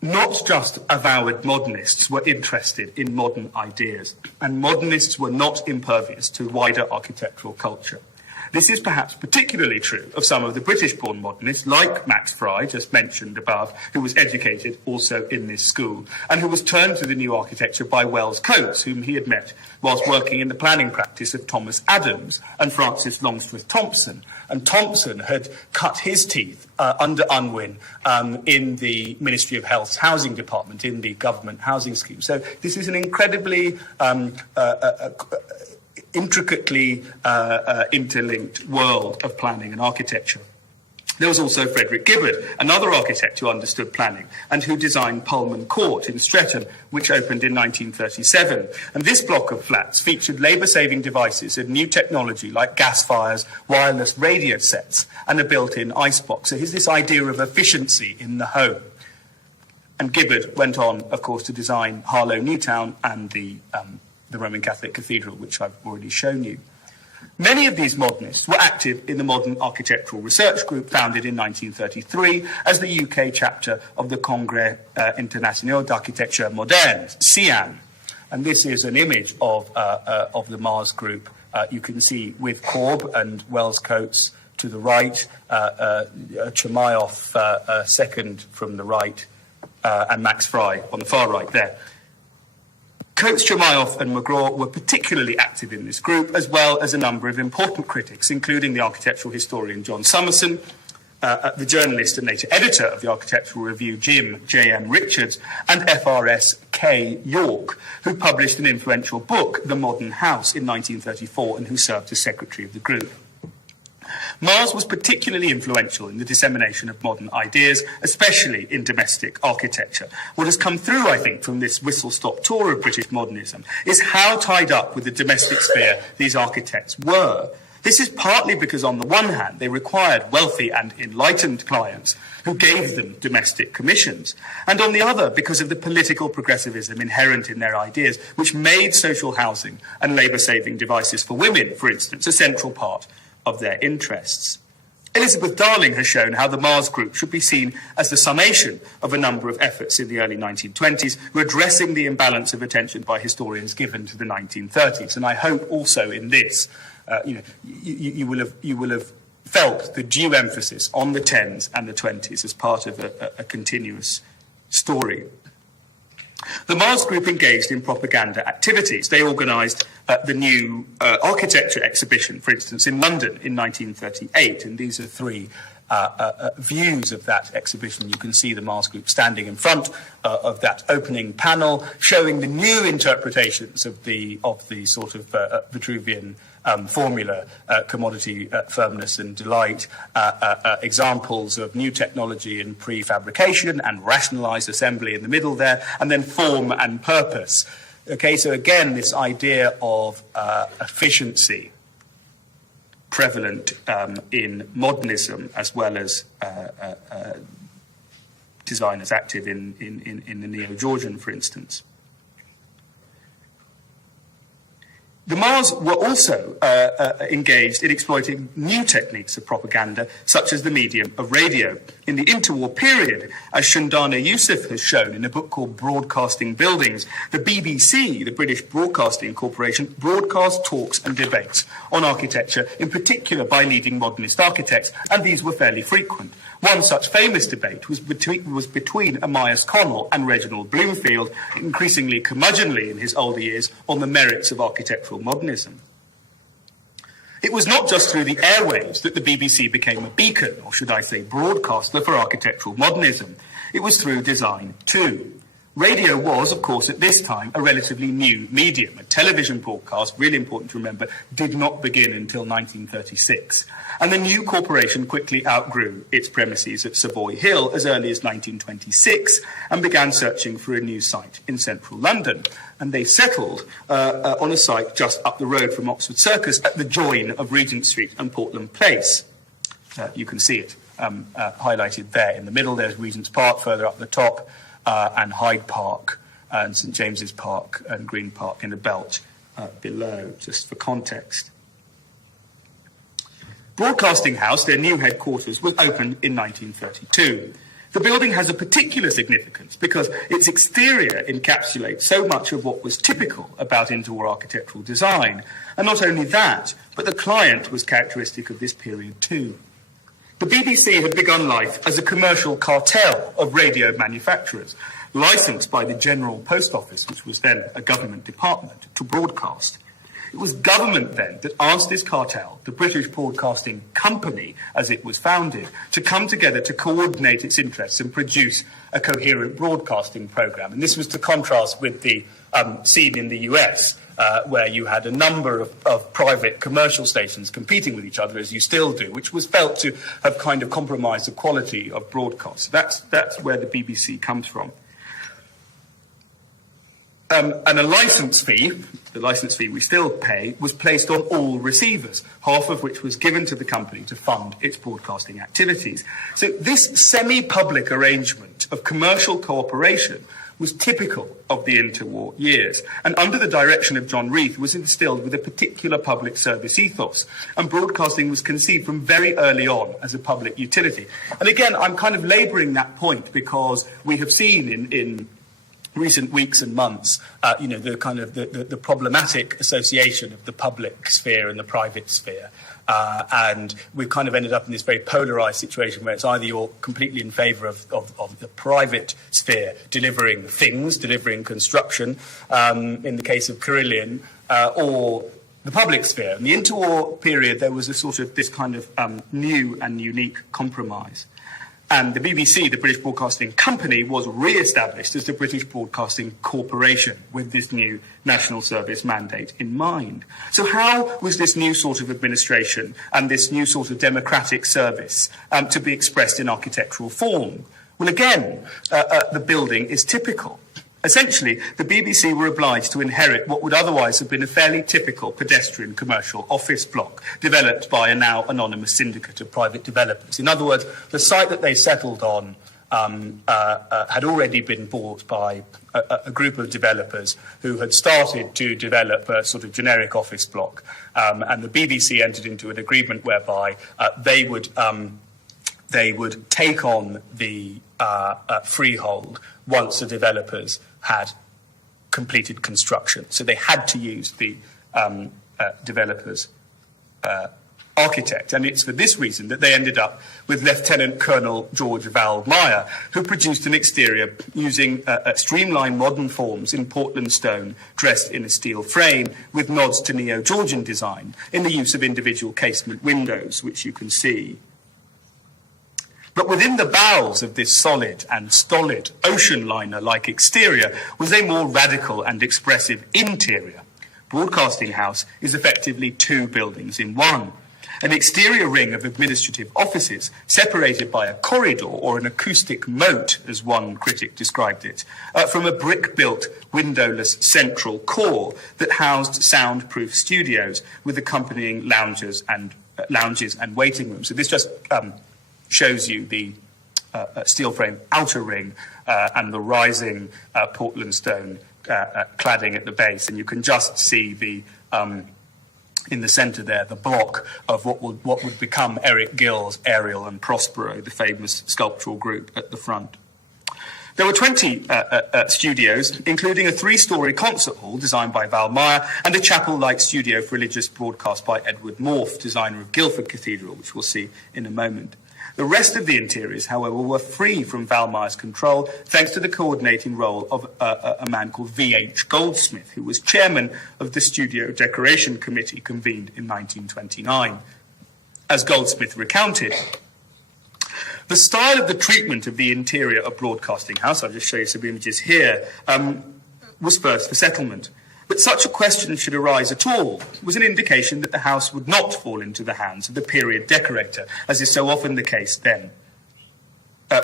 Not just avowed modernists were interested in modern ideas, and modernists were not impervious to wider architectural culture. This is perhaps particularly true of some of the British-born modernists, like Max Fry, just mentioned above, who was educated also in this school, and who was turned to the new architecture by Wells Coates, whom he had met whilst working in the planning practice of Thomas Adams and Francis Longstreth Thompson. And Thompson had cut his teeth under Unwin in the Ministry of Health's housing department, in the government housing scheme. So this is an incredibly intricately interlinked world of planning and architecture. There was also Frederick Gibbard, another architect who understood planning and who designed Pullman Court in Streatham, which opened in 1937. And this block of flats featured labour-saving devices and new technology like gas fires, wireless radio sets, and a built-in icebox. So here's this idea of efficiency in the home. And Gibbard went on, of course, to design Harlow Newtown and the Roman Catholic Cathedral, which I've already shown you. Many of these modernists were active in the Modern Architectural Research Group, founded in 1933 as the UK chapter of the Congrès International d'Architecture Moderne, CIAM. And this is an image of the Mars Group. You can see with Korb and Wells Coates to the right, Chermayeff second from the right, and Max Fry on the far right there. Coates, Chermayeff and McGraw were particularly active in this group, as well as a number of important critics, including the architectural historian John Summerson, the journalist and later editor of the Architectural Review, Jim J.M. Richards, and FRS K. York, who published an influential book, The Modern House, in 1934, and who served as secretary of the group. Mars was particularly influential in the dissemination of modern ideas, especially in domestic architecture. What has come through, I think, from this whistle-stop tour of British modernism is how tied up with the domestic sphere these architects were. This is partly because, on the one hand, they required wealthy and enlightened clients who gave them domestic commissions, and on the other, because of the political progressivism inherent in their ideas, which made social housing and labour-saving devices for women, for instance, a central part of their interests. Elizabeth Darling has shown how the Mars Group should be seen as the summation of a number of efforts in the early 1920s, redressing the imbalance of attention by historians given to the 1930s. And I hope also in this, you will have felt the due emphasis on the 10s and the 20s as part of a continuous story. The Mars Group engaged in propaganda activities. They organised the new architecture exhibition, for instance, in London in 1938, and these are three views of that exhibition. You can see the Mars Group standing in front of that opening panel, showing the new interpretations of the sort of Vitruvian formula, commodity, firmness and delight, examples of new technology in prefabrication and rationalised assembly in the middle there, and then form and purpose. Okay, so again, this idea of efficiency prevalent in modernism as well as designers active in the Neo-Georgian, for instance. The Mars were also engaged in exploiting new techniques of propaganda, such as the medium of radio. In the interwar period, as Shandana Yusuf has shown in a book called Broadcasting Buildings, the BBC, the British Broadcasting Corporation, broadcast talks and debates on architecture, in particular by leading modernist architects, and these were fairly frequent. One such famous debate was between Amias Connell and Reginald Bloomfield, increasingly curmudgeonly in his older years, on the merits of architectural modernism. It was not just through the airwaves that the BBC became a beacon, or should I say broadcaster, for architectural modernism. It was through design too. Radio was, of course, at this time, a relatively new medium. A television broadcast, really important to remember, did not begin until 1936. And the new corporation quickly outgrew its premises at Savoy Hill as early as 1926 and began searching for a new site in central London. And they settled on a site just up the road from Oxford Circus at the join of Regent Street and Portland Place. You can see it highlighted there. In the middle, there's Regent's Park, further up the top, and Hyde Park and St James's Park and Green Park in the belt below, just for context. Broadcasting House, their new headquarters, was opened in 1932. The building has a particular significance because its exterior encapsulates so much of what was typical about interwar architectural design. And not only that, but the client was characteristic of this period too. The BBC had begun life as a commercial cartel of radio manufacturers, licensed by the General Post Office, which was then a government department, to broadcast. It was government then that asked this cartel, the British Broadcasting Company, as it was founded, to come together to coordinate its interests and produce a coherent broadcasting programme. And this was to contrast with the scene in the US, where you had a number of private commercial stations competing with each other, as you still do, which was felt to have kind of compromised the quality of broadcast. That's where the BBC comes from. And a licence fee, the licence fee we still pay, was placed on all receivers, half of which was given to the company to fund its broadcasting activities. So this semi-public arrangement of commercial cooperation was typical of the interwar years, and under the direction of John Reith was instilled with a particular public service ethos, and broadcasting was conceived from very early on as a public utility. And again, I'm kind of labouring that point because we have seen in recent weeks and months, the kind of the problematic association of the public sphere and the private sphere. And we've kind of ended up in this very polarised situation where it's either you're completely in favour of the private sphere delivering things, delivering construction, in the case of Carillion, or the public sphere. In the interwar period, there was a sort of this kind of new and unique compromise. And the BBC, the British Broadcasting Company, was re-established as the British Broadcasting Corporation with this new national service mandate in mind. So how was this new sort of administration and this new sort of democratic service to be expressed in architectural form? Well, again, the building is typical. Essentially, the BBC were obliged to inherit what would otherwise have been a fairly typical pedestrian commercial office block developed by a now anonymous syndicate of private developers. In other words, the site that they settled on had already been bought by a group of developers who had started to develop a sort of generic office block. And the BBC entered into an agreement whereby they would take on the freehold once the developers had completed construction. So they had to use the developer's architect. And it's for this reason that they ended up with Lieutenant Colonel George Val Meyer, who produced an exterior using streamlined modern forms in Portland stone dressed in a steel frame with nods to Neo-Georgian design in the use of individual casement windows, which you can see. But within the bowels of this solid and stolid ocean liner-like exterior was a more radical and expressive interior. Broadcasting House is effectively two buildings in one. An exterior ring of administrative offices separated by a corridor or an acoustic moat, as one critic described it, from a brick-built, windowless central core that housed soundproof studios with accompanying lounges and waiting rooms. So this just shows you the steel frame outer ring and the rising Portland stone cladding at the base, and you can just see the in the centre there the block of what would become Eric Gill's Ariel and Prospero, the famous sculptural group at the front. There were 20 studios, including a 3-storey concert hall designed by Val Meyer and a chapel-like studio for religious broadcast by Edward Morph, designer of Guildford Cathedral, which we'll see in a moment. The rest of the interiors, however, were free from Val Meyer's control, thanks to the coordinating role of a man called V.H. Goldsmith, who was chairman of the Studio Decoration Committee convened in 1929. As Goldsmith recounted, The style of the treatment of the interior of Broadcasting House, I'll just show you some images here, was first for settlement. But such a question should arise at all was an indication that the house would not fall into the hands of the period decorator, as is so often the case then,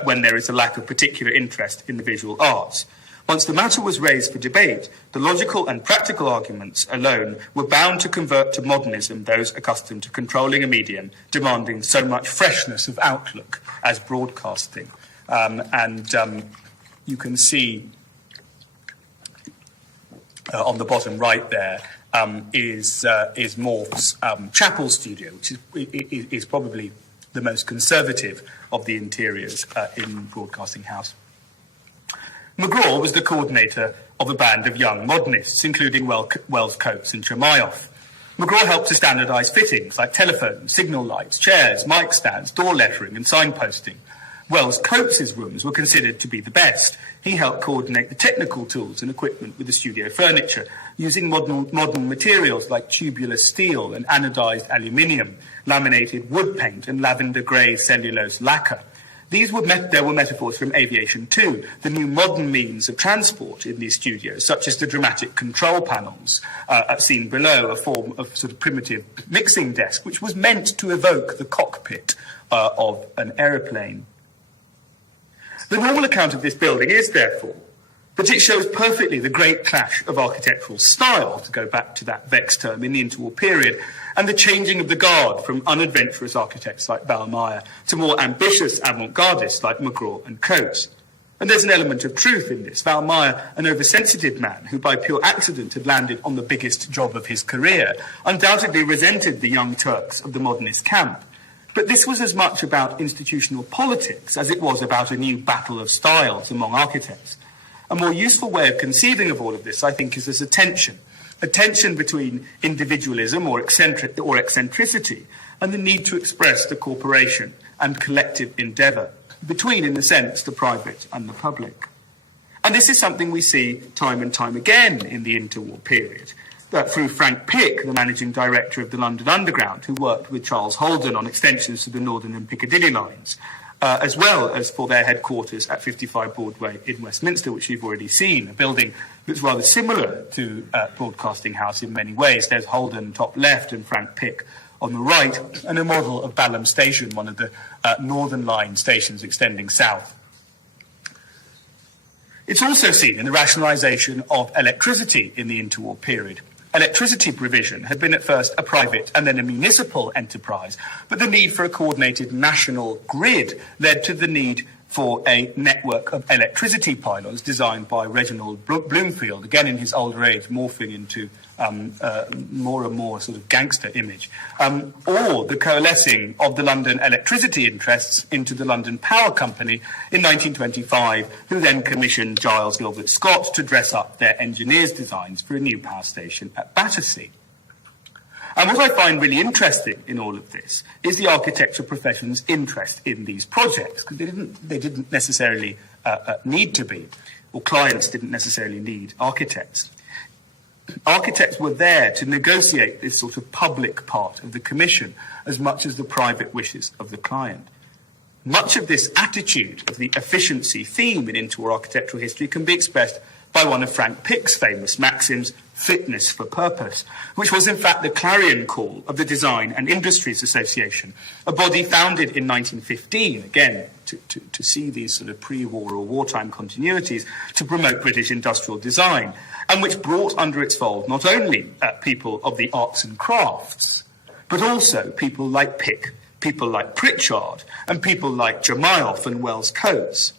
when there is a lack of particular interest in the visual arts. Once the matter was raised for debate, the logical and practical arguments alone were bound to convert to modernism those accustomed to controlling a medium demanding so much freshness of outlook as broadcasting. You can see on the bottom right there is Morph's chapel studio, which is probably the most conservative of the interiors in Broadcasting House. McGraw was the coordinator of a band of young modernists, including Wells Coates and Chermayeff. McGraw helped to standardise fittings like telephones, signal lights, chairs, mic stands, door lettering and signposting. Wells Coates' rooms were considered to be the best. He helped coordinate the technical tools and equipment with the studio furniture, using modern materials like tubular steel and anodised aluminium, laminated wood paint and lavender grey cellulose lacquer. There were metaphors from aviation too, the new modern means of transport in these studios, such as the dramatic control panels seen below, a form of sort of primitive mixing desk, which was meant to evoke the cockpit of an aeroplane. The normal account of this building is, therefore, that it shows perfectly the great clash of architectural style, to go back to that Vex term, in the interwar period, and the changing of the guard from unadventurous architects like Ballmeyer to more ambitious avant-gardists like McGraw and Coates. And there's an element of truth in this. Ballmeyer, an oversensitive man who by pure accident had landed on the biggest job of his career, undoubtedly resented the young Turks of the modernist camp. But this was as much about institutional politics as it was about a new battle of styles among architects. A more useful way of conceiving of all of this, I think, is as a tension between individualism or eccentricity and the need to express the corporation and collective endeavour, between, in a sense, the private and the public. And this is something we see time and time again in the interwar period, through Frank Pick, the managing director of the London Underground, who worked with Charles Holden on extensions to the Northern and Piccadilly lines, as well as for their headquarters at 55 Broadway in Westminster, which you've already seen, a building that's rather similar to Broadcasting House in many ways. There's Holden top left and Frank Pick on the right, and a model of Balham Station, one of the Northern Line stations extending south. It's also seen in the rationalisation of electricity in the interwar period. Electricity provision had been at first a private and then a municipal enterprise, but the need for a coordinated national grid led to the need for a network of electricity pylons designed by Reginald Bloomfield, again in his older age, morphing into more and more sort of gangster image, or the coalescing of the London electricity interests into the London Power Company in 1925, who then commissioned Giles Gilbert Scott to dress up their engineers' designs for a new power station at Battersea. And what I find really interesting in all of this is the architecture profession's interest in these projects, because they didn't necessarily need to be, or clients didn't necessarily need architects. Architects were there to negotiate this sort of public part of the commission as much as the private wishes of the client. Much of this attitude of the efficiency theme in interwar architectural history can be expressed by one of Frank Pick's famous maxims, fitness for purpose, which was in fact the clarion call of the Design and Industries Association, a body founded in 1915, again, to see these sort of pre-war or wartime continuities, to promote British industrial design, and which brought under its fold not only people of the arts and crafts, but also people like Pick, people like Pritchard, and people like Chermayeff and Wells Coates.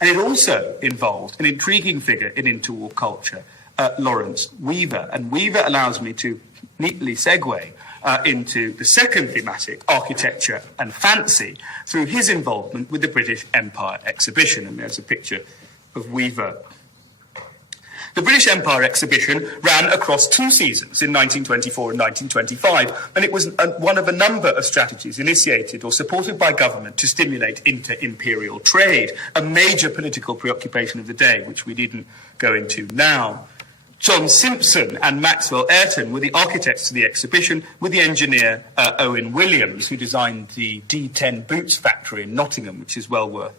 And it also involved an intriguing figure in interwar culture, Lawrence Weaver. And Weaver allows me to neatly segue into the second thematic, architecture and fancy, through his involvement with the British Empire exhibition. And there's a picture of Weaver. The British Empire exhibition ran across 2 seasons in 1924 and 1925, and it was one of a number of strategies initiated or supported by government to stimulate inter-imperial trade, a major political preoccupation of the day, which we needn't go into now. John Simpson and Maxwell Ayrton were the architects of the exhibition, with the engineer Owen Williams, who designed the D10 Boots factory in Nottingham, which is well worth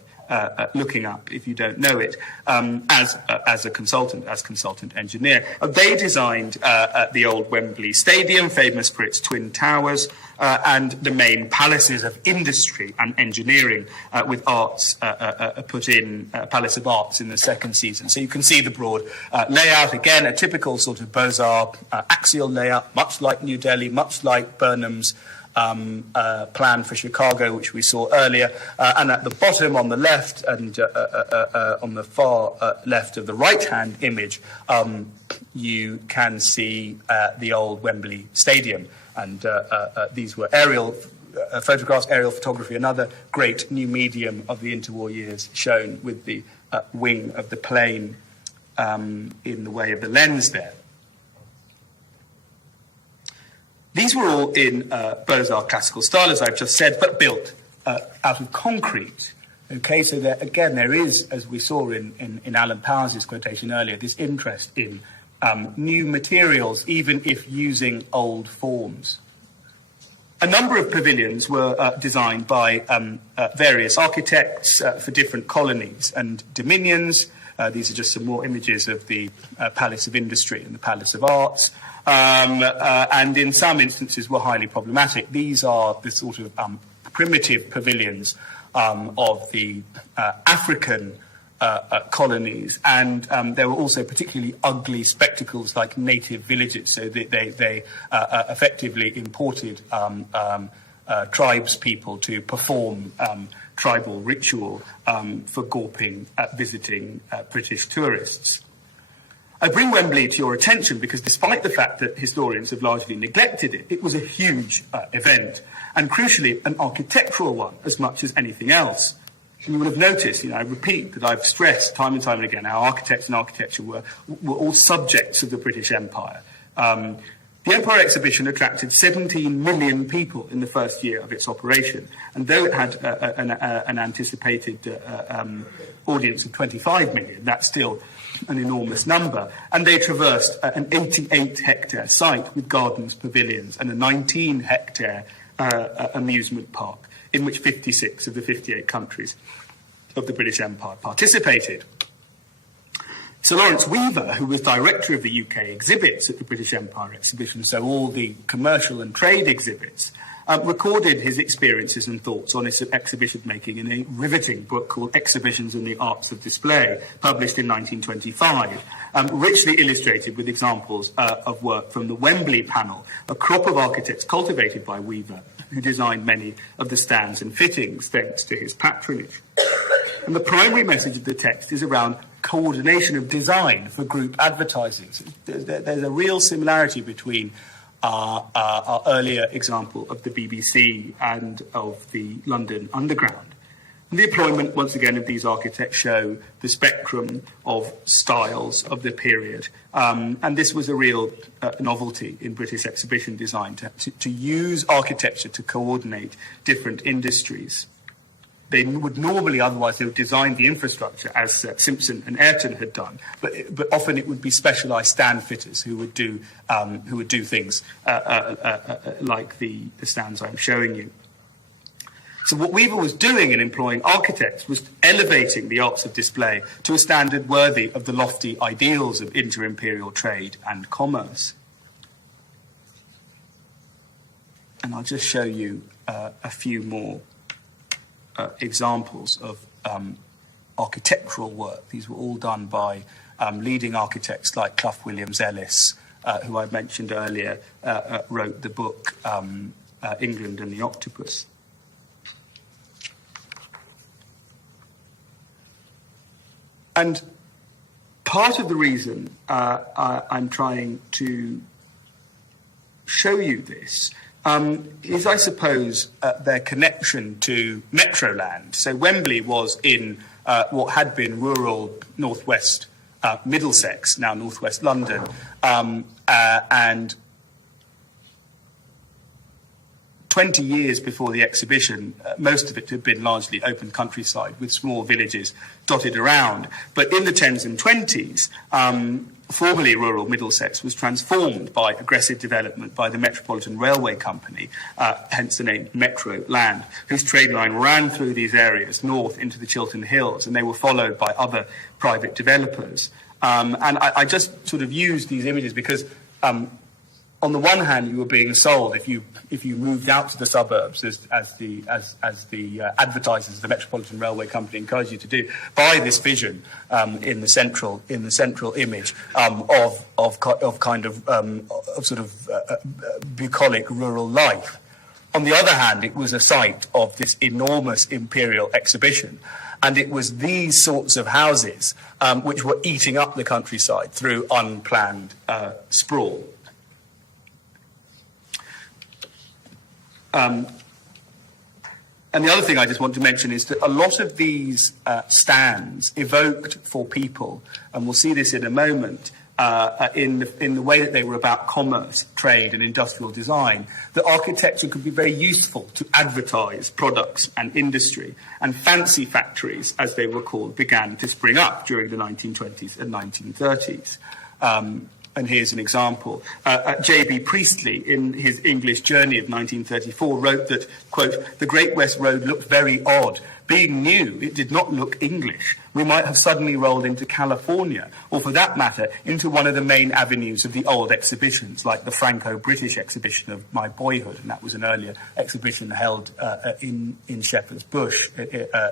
looking up if you don't know it, as consultant engineer. They designed the old Wembley Stadium, famous for its twin towers, and the main palaces of industry and engineering, with arts put in Palace of Arts in the second season. So you can see the broad layout, again, a typical sort of Beaux-Arts axial layout, much like New Delhi, much like Burnham's plan for Chicago, which we saw earlier, and at the bottom on the left and on the far left of the right-hand image, you can see the old Wembley Stadium, and these were aerial photographs, aerial photography, another great new medium of the interwar years, shown with the wing of the plane in the way of the lens there. These were all in Beaux-Arts classical style, as I've just said, but built out of concrete. Okay, so there is, as we saw in Alan Powers' quotation earlier, this interest in new materials, even if using old forms. A number of pavilions were designed by various architects for different colonies and dominions. These are just some more images of the Palace of Industry and the Palace of Arts. And in some instances were highly problematic. These are the sort of primitive pavilions of the African colonies, and there were also particularly ugly spectacles like native villages, so they effectively imported tribespeople to perform tribal ritual for gawping at visiting British tourists. I bring Wembley to your attention because despite the fact that historians have largely neglected it, it was a huge event, and crucially an architectural one as much as anything else. And you will have noticed, I repeat that I've stressed time and time again how architects and architecture were all subjects of the British Empire. The Empire Exhibition attracted 17 million people in the first year of its operation, and though it had an anticipated audience of 25 million, that's still an enormous number. And they traversed an 88-hectare site with gardens, pavilions, and a 19-hectare amusement park, in which 56 of the 58 countries of the British Empire participated. Sir Lawrence Weaver, who was director of the UK exhibits at the British Empire Exhibition, so all the commercial and trade exhibits, recorded his experiences and thoughts on his exhibition making in a riveting book called Exhibitions and the Arts of Display, published in 1925, richly illustrated with examples of work from the Wembley panel, a crop of architects cultivated by Weaver, who designed many of the stands and fittings thanks to his patronage. And the primary message of the text is around coordination of design for group advertising. So there's a real similarity between our earlier example of the BBC and of the London Underground. And the employment, once again, of these architects show the spectrum of styles of the period. And this was a real novelty in British exhibition design, to use architecture to coordinate different industries. They would normally, otherwise, they would design the infrastructure as Simpson and Ayrton had done, but often it would be specialised stand fitters who would do things like the stands I'm showing you. So what Weaver was doing in employing architects was elevating the arts of display to a standard worthy of the lofty ideals of inter-imperial trade and commerce. And I'll just show you a few more examples of architectural work. These were all done by leading architects like Clough Williams-Ellis, who I mentioned earlier, wrote the book England and the Octopus. And part of the reason I'm trying to show you this is, I suppose, their connection to Metroland. So Wembley was in what had been rural northwest Middlesex, now northwest London, and 20 years before the exhibition, most of it had been largely open countryside with small villages dotted around. But in the 10s and 20s, formerly rural Middlesex was transformed by aggressive development by the Metropolitan Railway Company, hence the name Metro Land, whose train line ran through these areas north into the Chiltern Hills, and they were followed by other private developers. And I just sort of used these images because on the one hand, you were being sold if you moved out to the suburbs, as the advertisers of the Metropolitan Railway Company encouraged you to do, by this vision in the central image of sort of bucolic rural life. On the other hand, it was a site of this enormous imperial exhibition. And it was these sorts of houses which were eating up the countryside through unplanned sprawl. And the other thing I just want to mention is that a lot of these stands evoked for people, and we'll see this in a moment, in the way that they were about commerce, trade and industrial design, that architecture could be very useful to advertise products and industry, and fancy factories, as they were called, began to spring up during the 1920s and 1930s. And here's an example. J.B. Priestley, in his English Journey of 1934, wrote that, quote, "The Great West Road looked very odd. Being new, it did not look English. We might have suddenly rolled into California, or for that matter, into one of the main avenues of the old exhibitions, like the Franco-British exhibition of my boyhood," and that was an earlier exhibition held in Shepherd's Bush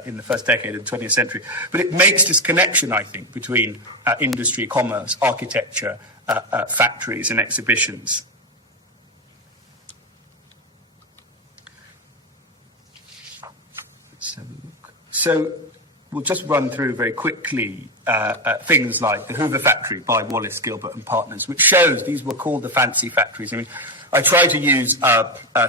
in the first decade of the 20th century. But it makes this connection, I think, between industry, commerce, architecture, factories and exhibitions. Let's have a look. So we'll just run through very quickly things like the Hoover Factory by Wallace Gilbert and Partners, which shows these were called the fancy factories. I mean, I try to use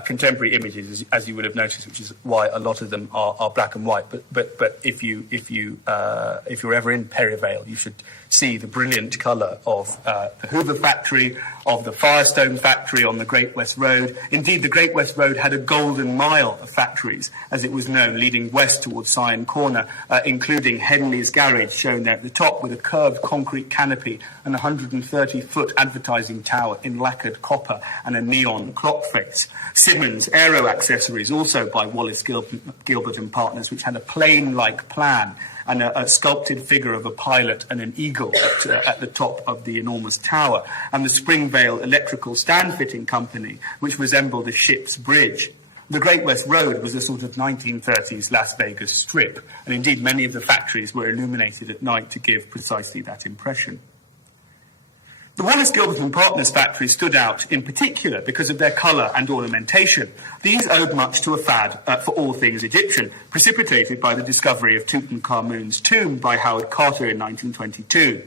contemporary images, as you would have noticed, which is why a lot of them are black and white. But if you're ever in Perivale, you should see the brilliant colour of the Hoover Factory, of the Firestone Factory on the Great West Road. Indeed, the Great West Road had a golden mile of factories, as it was known, leading west towards Syon Corner, including Henley's Garage, shown there at the top, with a curved concrete canopy and a 130-foot advertising tower in lacquered copper and a neon clock face. Simmons Aero Accessories, also by Wallace Gilbert and Partners, which had a plane-like plan and a sculpted figure of a pilot and an eagle at the top of the enormous tower, and the Springvale Electrical Stand Fitting Company, which resembled a ship's bridge. The Great West Road was a sort of 1930s Las Vegas strip, and indeed many of the factories were illuminated at night to give precisely that impression. The Wallace Gilbert and Partners factories stood out in particular because of their colour and ornamentation. These owed much to a fad for all things Egyptian, precipitated by the discovery of Tutankhamun's tomb by Howard Carter in 1922.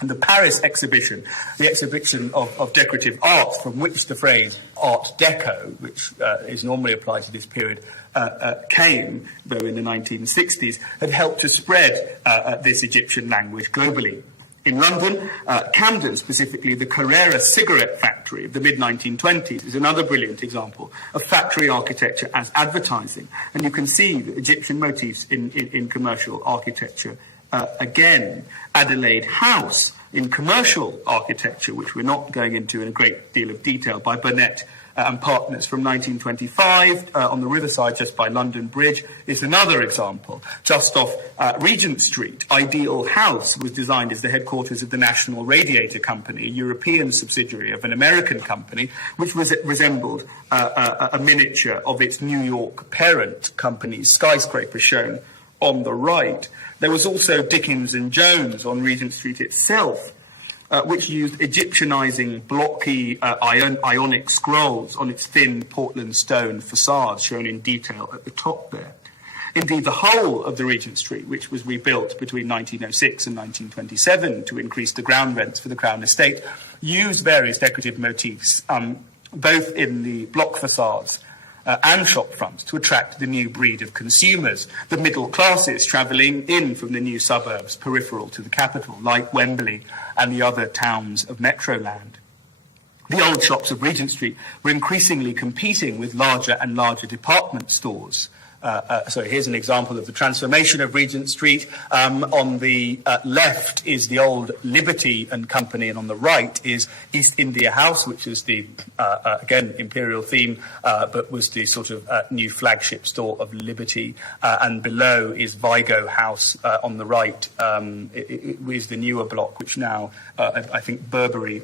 And the Paris exhibition, the exhibition of decorative arts, from which the phrase Art Deco, which is normally applied to this period, came, though in the 1960s, had helped to spread this Egyptian language globally. In London, Camden, specifically the Carrera cigarette factory of the mid-1920s, is another brilliant example of factory architecture as advertising. And you can see the Egyptian motifs in commercial architecture again. Adelaide House in commercial architecture, which we're not going into in a great deal of detail, by Burnett and Partners from 1925 on the riverside just by London Bridge, is another example. Just off Regent Street, Ideal House was designed as the headquarters of the National Radiator Company, a European subsidiary of an American company, which resembled a miniature of its New York parent company's skyscraper shown on the right. There was also Dickens and Jones on Regent Street itself, which used Egyptianizing blocky ionic scrolls on its thin Portland stone facade, shown in detail at the top there. Indeed, the whole of the Regent Street, which was rebuilt between 1906 and 1927 to increase the ground rents for the Crown Estate, used various decorative motifs, both in the block facades and shop fronts, to attract the new breed of consumers, the middle classes travelling in from the new suburbs peripheral to the capital, like Wembley and the other towns of Metroland. The old shops of Regent Street were increasingly competing with larger and larger department stores. So here's an example of the transformation of Regent Street. On the left is the old Liberty and Company, and on the right is East India House, which is the, again, imperial theme, but was the sort of new flagship store of Liberty. And below is Vigo House on the right. It is the newer block, which now, I think, Burberry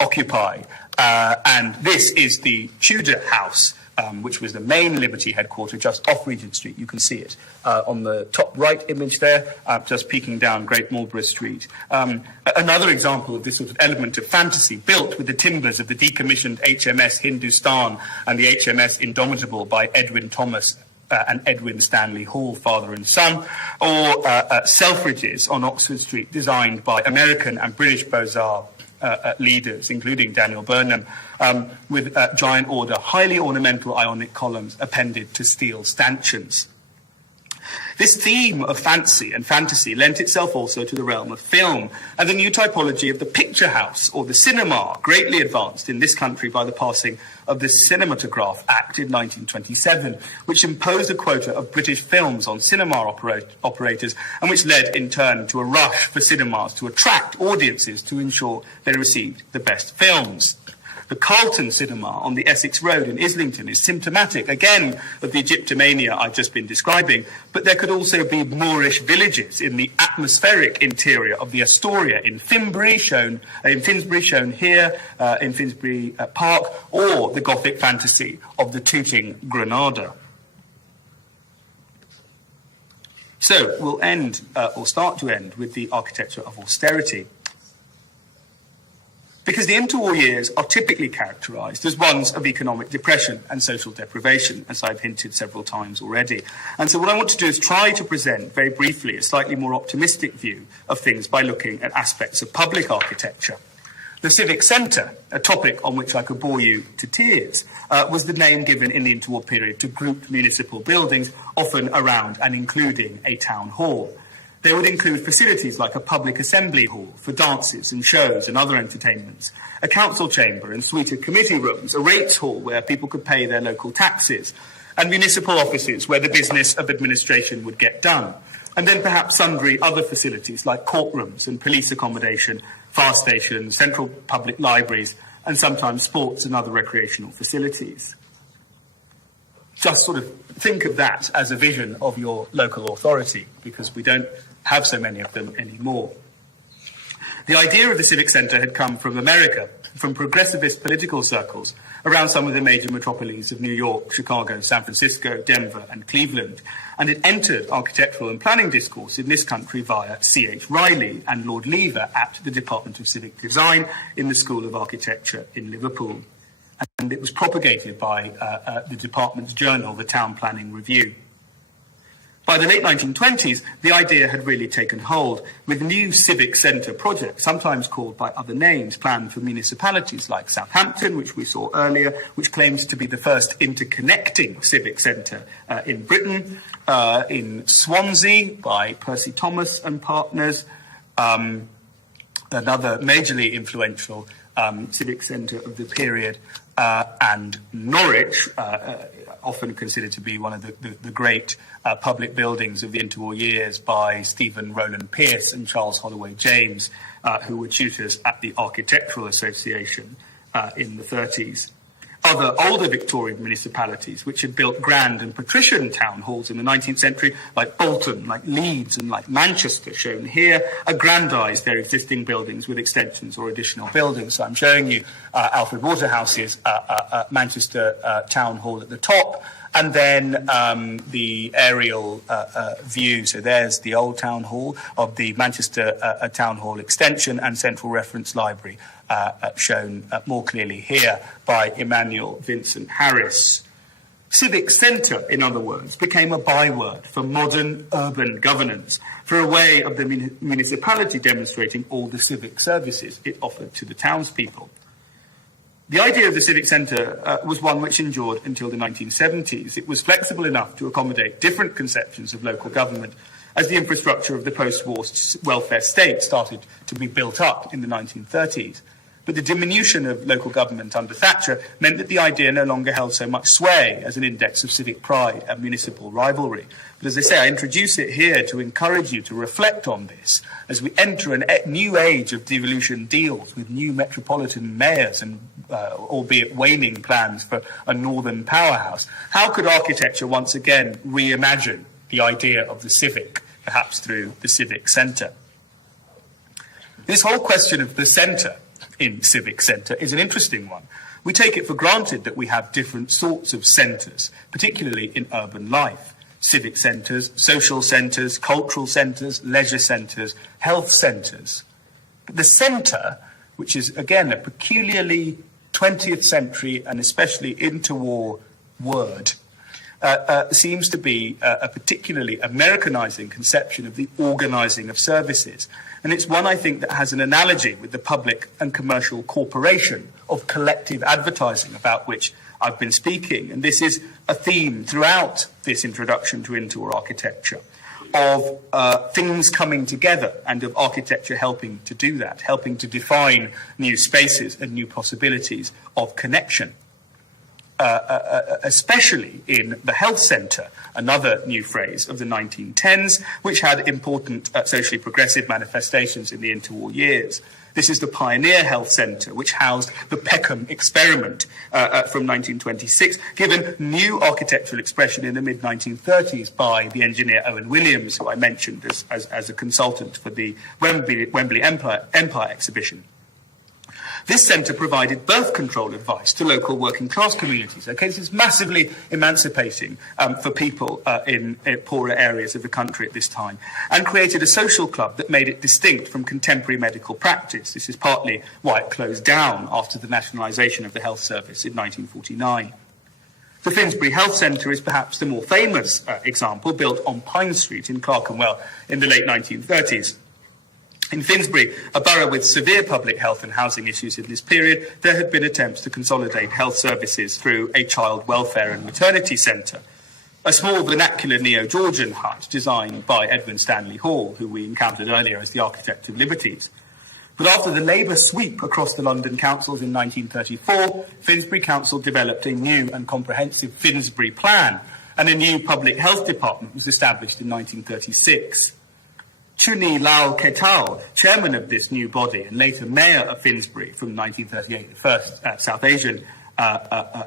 occupy. And this is the Tudor House, which was the main Liberty headquarters just off Regent Street. You can see it on the top right image there, just peeking down Great Marlborough Street. Another example of this sort of element of fantasy, built with the timbers of the decommissioned HMS Hindustan and the HMS Indomitable by Edwin Thomas and Edwin Stanley Hall, father and son, or Selfridges on Oxford Street, designed by American and British Beaux-Arts leaders, including Daniel Burnham, with giant order, highly ornamental Ionic columns appended to steel stanchions. This theme of fancy and fantasy lent itself also to the realm of film, and the new typology of the picture house or the cinema, greatly advanced in this country by the passing of the Cinematograph Act in 1927, which imposed a quota of British films on cinema operators, and which led in turn to a rush for cinemas to attract audiences to ensure they received the best films. The Carlton Cinema on the Essex Road in Islington is symptomatic, again, of the Egyptomania I've just been describing, but there could also be Moorish villages in the atmospheric interior of the Astoria in Finsbury, shown here in Finsbury Park, or the Gothic fantasy of the Tooting Granada. So we'll end, or start to end, with the architecture of austerity. Because the interwar years are typically characterised as ones of economic depression and social deprivation, as I've hinted several times already. And so what I want to do is try to present very briefly a slightly more optimistic view of things by looking at aspects of public architecture. The civic centre, a topic on which I could bore you to tears, was the name given in the interwar period to grouped municipal buildings, often around and including a town hall. They would include facilities like a public assembly hall for dances and shows and other entertainments, a council chamber and suite of committee rooms, a rates hall where people could pay their local taxes, and municipal offices where the business of administration would get done, and then perhaps sundry other facilities like courtrooms and police accommodation, fire stations, central public libraries, and sometimes sports and other recreational facilities. Just sort of think of that as a vision of your local authority, because we don't have so many of them anymore. The idea of the civic centre had come from America, from progressivist political circles around some of the major metropolises of New York, Chicago, San Francisco, Denver, and Cleveland, and it entered architectural and planning discourse in this country via C.H. Riley and Lord Lever at the Department of Civic Design in the School of Architecture in Liverpool. And it was propagated by the department's journal, the Town Planning Review. By the late 1920s, the idea had really taken hold, with new civic centre projects, sometimes called by other names, planned for municipalities like Southampton, which we saw earlier, which claims to be the first interconnecting civic centre in Britain, in Swansea by Percy Thomas and Partners, another majorly influential civic centre of the period, and Norwich, often considered to be one of the great public buildings of the interwar years by Stephen Rowland Pearce and Charles Holloway James, who were tutors at the Architectural Association in the 30s. Other older Victorian municipalities, which had built grand and patrician town halls in the 19th century, like Bolton, like Leeds, and like Manchester, shown here, aggrandised their existing buildings with extensions or additional buildings. So I'm showing you Alfred Waterhouse's Manchester Town Hall at the top, and then the aerial view. So there's the old town hall of the Manchester Town Hall extension and Central Reference Library, shown more clearly here by Emmanuel Vincent Harris. Civic centre, in other words, became a byword for modern urban governance, for a way of the municipality demonstrating all the civic services it offered to the townspeople. The idea of the civic centre was one which endured until the 1970s. It was flexible enough to accommodate different conceptions of local government as the infrastructure of the post-war welfare state started to be built up in the 1930s. But the diminution of local government under Thatcher meant that the idea no longer held so much sway as an index of civic pride and municipal rivalry. But as I say, I introduce it here to encourage you to reflect on this as we enter a new age of devolution deals with new metropolitan mayors and, albeit waning, plans for a northern powerhouse. How could architecture once again reimagine the idea of the civic, perhaps through the civic centre? This whole question of the centre in civic centre is an interesting one. We take it for granted that we have different sorts of centres, particularly in urban life. Civic centres, social centres, cultural centres, leisure centres, health centres. But the centre, which is, again, a peculiarly 20th century and especially interwar word, seems to be a particularly Americanizing conception of the organizing of services. And it's one, I think, that has an analogy with the public and commercial corporation of collective advertising about which I've been speaking. And this is a theme throughout this introduction to interwar architecture, of things coming together and of architecture helping to do that, helping to define new spaces and new possibilities of connection. Especially in the health centre, another new phrase of the 1910s, which had important socially progressive manifestations in the interwar years. This is the Pioneer Health Centre, which housed the Peckham experiment from 1926, given new architectural expression in the mid-1930s by the engineer Owen Williams, who I mentioned as a consultant for the Wembley Empire exhibition. This centre provided birth control advice to local working class communities. Okay, this is massively emancipating for people in poorer areas of the country at this time, and created a social club that made it distinct from contemporary medical practice. This is partly why it closed down after the nationalisation of the health service in 1949. The Finsbury Health Centre is perhaps the more famous example, built on Pine Street in Clerkenwell in the late 1930s. In Finsbury, a borough with severe public health and housing issues in this period, there had been attempts to consolidate health services through a child welfare and maternity centre, a small vernacular neo-Georgian hut designed by Edwin Stanley Hall, who we encountered earlier as the architect of Liberties. But after the Labour sweep across the London councils in 1934, Finsbury Council developed a new and comprehensive Finsbury Plan, and a new public health department was established in 1936. Chuni Lal Ketal, chairman of this new body and later mayor of Finsbury from 1938, the first South Asian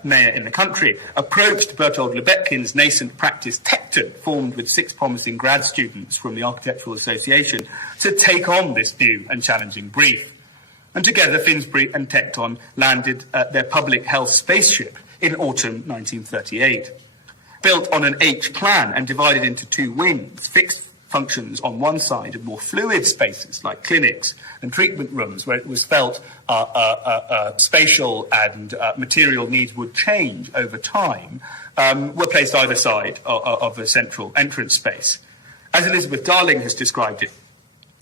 mayor in the country, approached Bertold Lebetkin's nascent practice Tecton, formed with 6 promising grad students from the Architectural Association, to take on this new and challenging brief. And together, Finsbury and Tecton landed their public health spaceship in autumn 1938. Built on an H plan and divided into 2 wings, fixed functions on one side and more fluid spaces like clinics and treatment rooms where it was felt spatial and material needs would change over time, were placed either side of a central entrance space. As Elizabeth Darling has described it,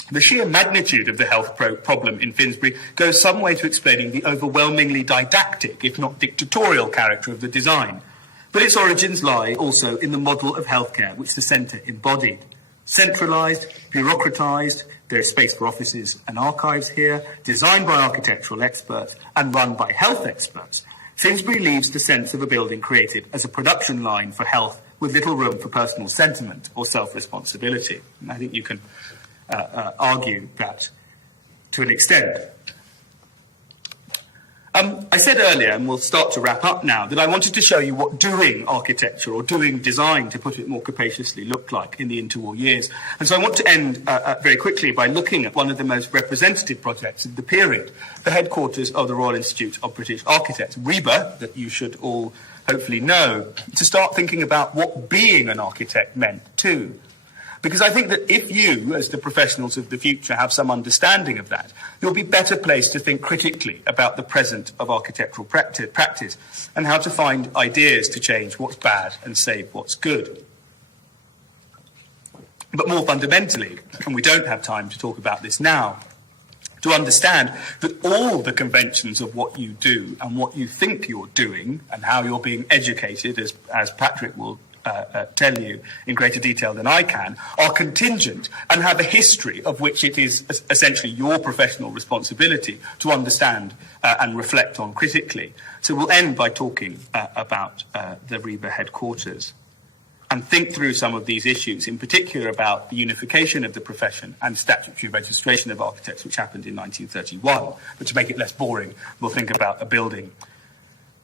the sheer magnitude of the health problem in Finsbury goes some way to explaining the overwhelmingly didactic, if not dictatorial, character of the design. But its origins lie also in the model of healthcare which the centre embodied. Centralised, bureaucratised, there's space for offices and archives here, designed by architectural experts and run by health experts. Finsbury leaves the sense of a building created as a production line for health with little room for personal sentiment or self-responsibility. And I think you can argue that to an extent. I said earlier, and we'll start to wrap up now, that I wanted to show you what doing architecture or doing design, to put it more capaciously, looked like in the interwar years. And so I want to end very quickly by looking at one of the most representative projects of the period, the headquarters of the Royal Institute of British Architects, RIBA, that you should all hopefully know, to start thinking about what being an architect meant too. Because I think that if you, as the professionals of the future, have some understanding of that, you'll be better placed to think critically about the present of architectural practice and how to find ideas to change what's bad and save what's good. But more fundamentally, and we don't have time to talk about this now, to understand that all the conventions of what you do and what you think you're doing and how you're being educated, as Patrick will tell you in greater detail than I can, are contingent and have a history of which it is essentially your professional responsibility to understand and reflect on critically. So we'll end by talking about the RIBA headquarters and think through some of these issues, in particular about the unification of the profession and statutory registration of architects, which happened in 1931. But to make it less boring, we'll think about a building.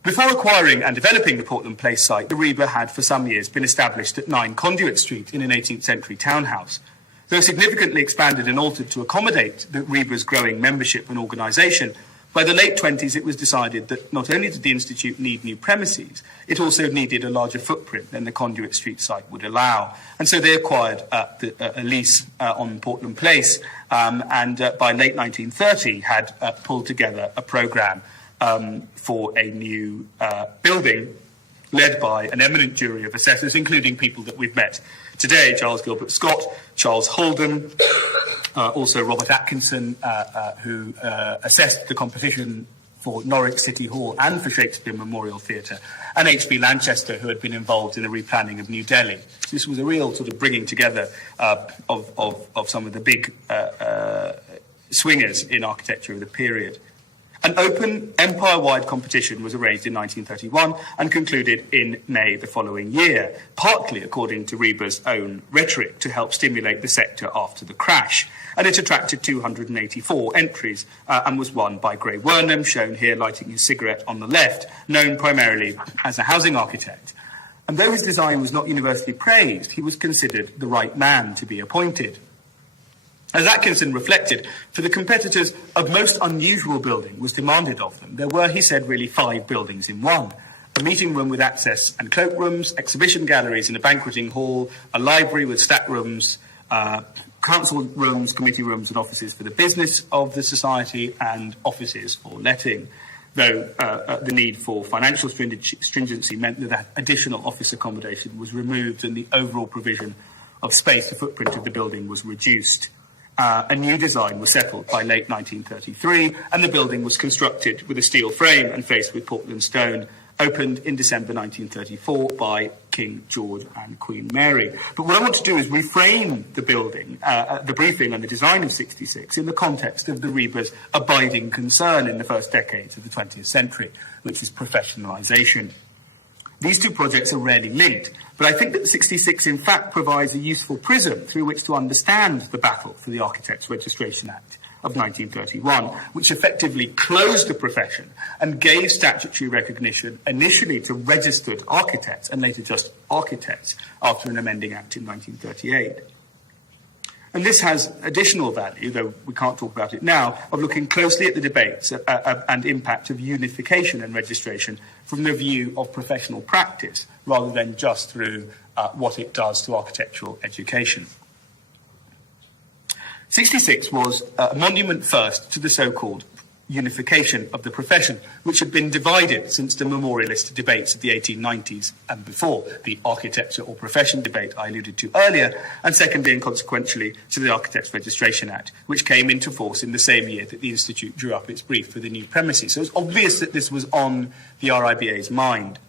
Before acquiring and developing the Portland Place site, the RIBA had for some years been established at 9 Conduit Street in an 18th century townhouse. Though significantly expanded and altered to accommodate the RIBA's growing membership and organisation, by the late 20s it was decided that not only did the Institute need new premises, it also needed a larger footprint than the Conduit Street site would allow. And so they acquired a lease on Portland Place and by late 1930 had pulled together a programme for a new building led by an eminent jury of assessors, including people that we've met today, Charles Gilbert Scott, Charles Holden, also Robert Atkinson, who assessed the competition for Norwich City Hall and for Shakespeare Memorial Theatre, and H.B. Lanchester, who had been involved in the replanning of New Delhi. This was a real sort of bringing together of some of the big swingers in architecture of the period. An open, empire-wide competition was arranged in 1931 and concluded in May the following year, partly according to RIBA's own rhetoric to help stimulate the sector after the crash. And it attracted 284 entries and was won by Gray Wernham, shown here lighting his cigarette on the left, known primarily as a housing architect. And though his design was not universally praised, he was considered the right man to be appointed. As Atkinson reflected, for the competitors, a most unusual building was demanded of them. There were, he said, really 5 buildings in one. A meeting room with access and cloakrooms, exhibition galleries and a banqueting hall, a library with stack rooms, council rooms, committee rooms and offices for the business of the society and offices for letting. Though the need for financial stringency meant that additional office accommodation was removed and the overall provision of space, the footprint of the building was reduced. A new design was settled by late 1933, and the building was constructed with a steel frame and faced with Portland stone, opened in December 1934 by King George and Queen Mary. But what I want to do is reframe the building, the briefing and the design of 66 in the context of the RIBA's abiding concern in the first decades of the 20th century, which is professionalisation. These two projects are rarely linked, but I think that 66 in fact provides a useful prism through which to understand the battle for the Architects Registration Act of 1931, which effectively closed the profession and gave statutory recognition initially to registered architects and later just architects after an amending act in 1938. And this has additional value, though we can't talk about it now, of looking closely at the debates and impact of unification and registration from the view of professional practice, rather than just through what it does to architectural education. 66 was a monument first to the so-called unification of the profession, which had been divided since the memorialist debates of the 1890s and before, the architecture or profession debate I alluded to earlier, and secondly and consequentially to the Architects Registration Act, which came into force in the same year that the Institute drew up its brief for the new premises. So it's obvious that this was on the RIBA's mind.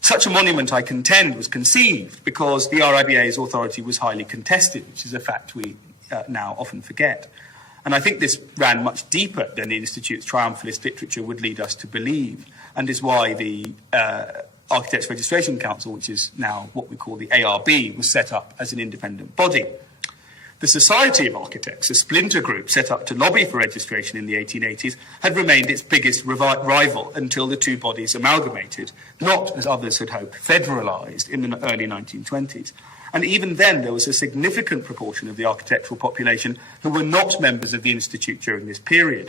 Such a monument, I contend, was conceived because the RIBA's authority was highly contested, which is a fact we now often forget. And I think this ran much deeper than the Institute's triumphalist literature would lead us to believe, and is why the Architects Registration Council, which is now what we call the ARB, was set up as an independent body. The Society of Architects, a splinter group set up to lobby for registration in the 1880s, had remained its biggest rival until the two bodies amalgamated, not, as others had hoped, federalised in the early 1920s. And even then, there was a significant proportion of the architectural population who were not members of the Institute during this period.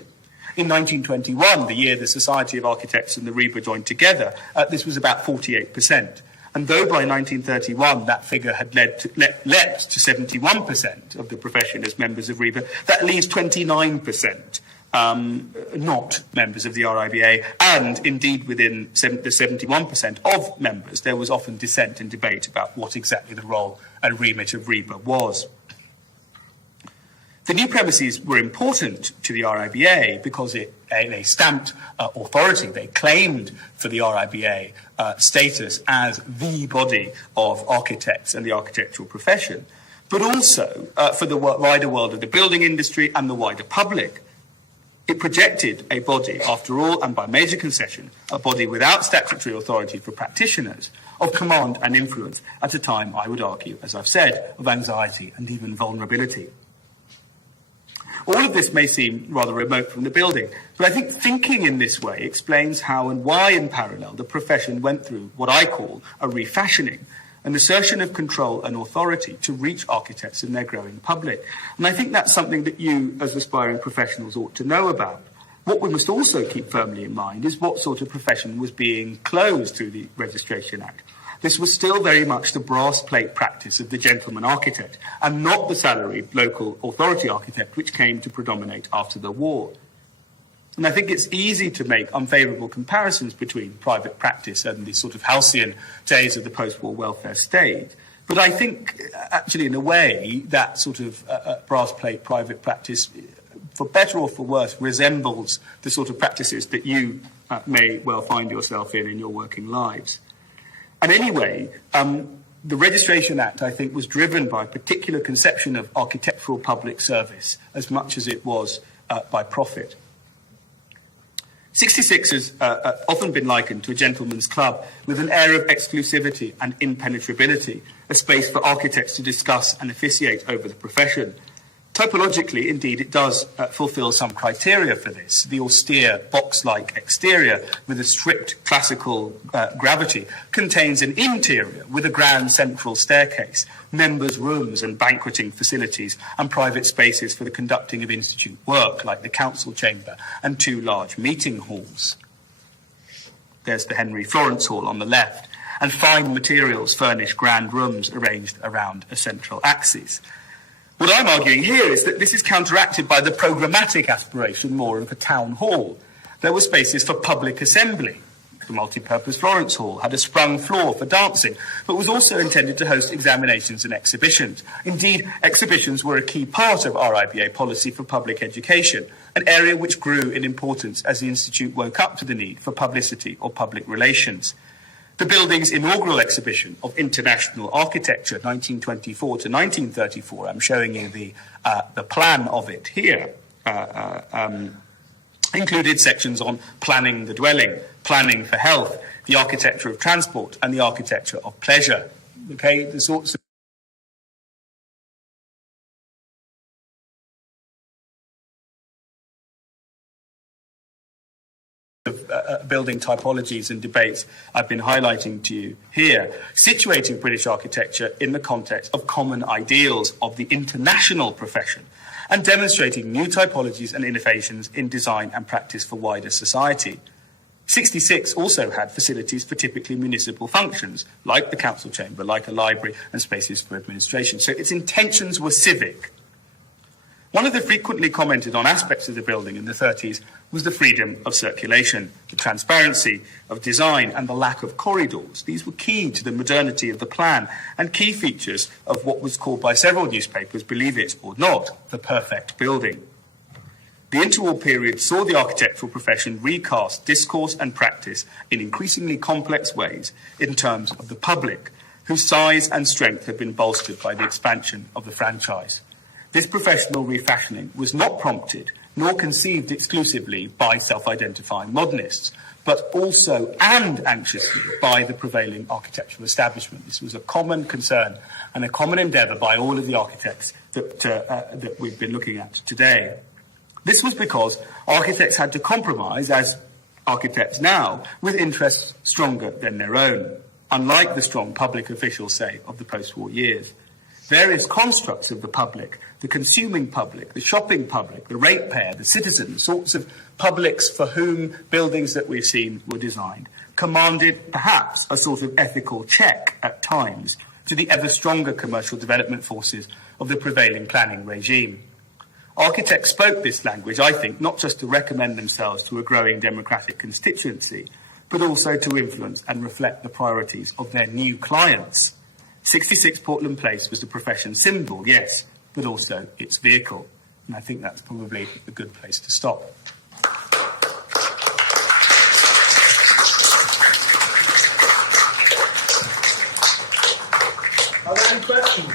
In 1921, the year the Society of Architects and the RIBA joined together, this was about 48%. And though by 1931 that figure had leapt to 71% of the profession as members of RIBA, that leaves 29% not members of the RIBA, and indeed within the 71% of members, there was often dissent and debate about what exactly the role and remit of RIBA was. The new premises were important to the RIBA because they stamped authority. They claimed for the RIBA status as the body of architects and the architectural profession, but also for the wider world of the building industry and the wider public. It projected a body, after all, and by major concession, a body without statutory authority for practitioners, of command and influence at a time, I would argue, as I've said, of anxiety and even vulnerability. All of this may seem rather remote from the building, but I think thinking in this way explains how and why, in parallel, the profession went through what I call a refashioning, an assertion of control and authority to reach architects in their growing public. And I think that's something that you, as aspiring professionals, ought to know about. What we must also keep firmly in mind is what sort of profession was being closed through the Registration Act. This was still very much the brass plate practice of the gentleman architect, and not the salaried local authority architect, which came to predominate after the war. And I think it's easy to make unfavourable comparisons between private practice and the sort of halcyon days of the post-war welfare state. But I think, actually, in a way, that sort of brass plate private practice, for better or for worse, resembles the sort of practices that you may well find yourself in your working lives. And anyway, the Registration Act, I think, was driven by a particular conception of architectural public service as much as it was by profit. 66 has often been likened to a gentleman's club with an air of exclusivity and impenetrability, a space for architects to discuss and officiate over the profession. Typologically, indeed, it does fulfill some criteria for this. The austere, box-like exterior with a strict classical gravity contains an interior with a grand central staircase, members' rooms and banqueting facilities, and private spaces for the conducting of institute work, like the council chamber and 2 large meeting halls. There's the Henry Florence Hall on the left, and fine materials furnish grand rooms arranged around a central axis. What I'm arguing here is that this is counteracted by the programmatic aspiration more of a town hall. There were spaces for public assembly. The multi-purpose Florence Hall had a sprung floor for dancing, but was also intended to host examinations and exhibitions. Indeed, exhibitions were a key part of RIBA policy for public education, an area which grew in importance as the Institute woke up to the need for publicity or public relations. The building's inaugural exhibition of international architecture, 1924 to 1934, I'm showing you the plan of it here, included sections on planning the dwelling, planning for health, the architecture of transport, and the architecture of pleasure. Okay, the sorts of building typologies and debates I've been highlighting to you here, situating British architecture in the context of common ideals of the international profession and demonstrating new typologies and innovations in design and practice for wider society. 66 also had facilities for typically municipal functions, like the council chamber, like a library, and spaces for administration. So its intentions were civic. One of the frequently commented on aspects of the building in the 30s was the freedom of circulation, the transparency of design, and the lack of corridors. These were key to the modernity of the plan and key features of what was called by several newspapers, believe it or not, the perfect building. The interwar period saw the architectural profession recast discourse and practice in increasingly complex ways in terms of the public, whose size and strength had been bolstered by the expansion of the franchise. This professional refashioning was not prompted nor conceived exclusively by self-identifying modernists, but also and anxiously by the prevailing architectural establishment. This was a common concern and a common endeavour by all of the architects that we've been looking at today. This was because architects had to compromise, as architects now, with interests stronger than their own, unlike the strong public officials, say, of the post-war years. Various constructs of the public, the consuming public, the shopping public, the ratepayer, the citizen, the sorts of publics for whom buildings that we've seen were designed, commanded perhaps a sort of ethical check at times to the ever stronger commercial development forces of the prevailing planning regime. Architects spoke this language, I think, not just to recommend themselves to a growing democratic constituency, but also to influence and reflect the priorities of their new clients. 66 Portland Place was the profession's symbol, yes, but also its vehicle. And I think that's probably a good place to stop. Are there any questions?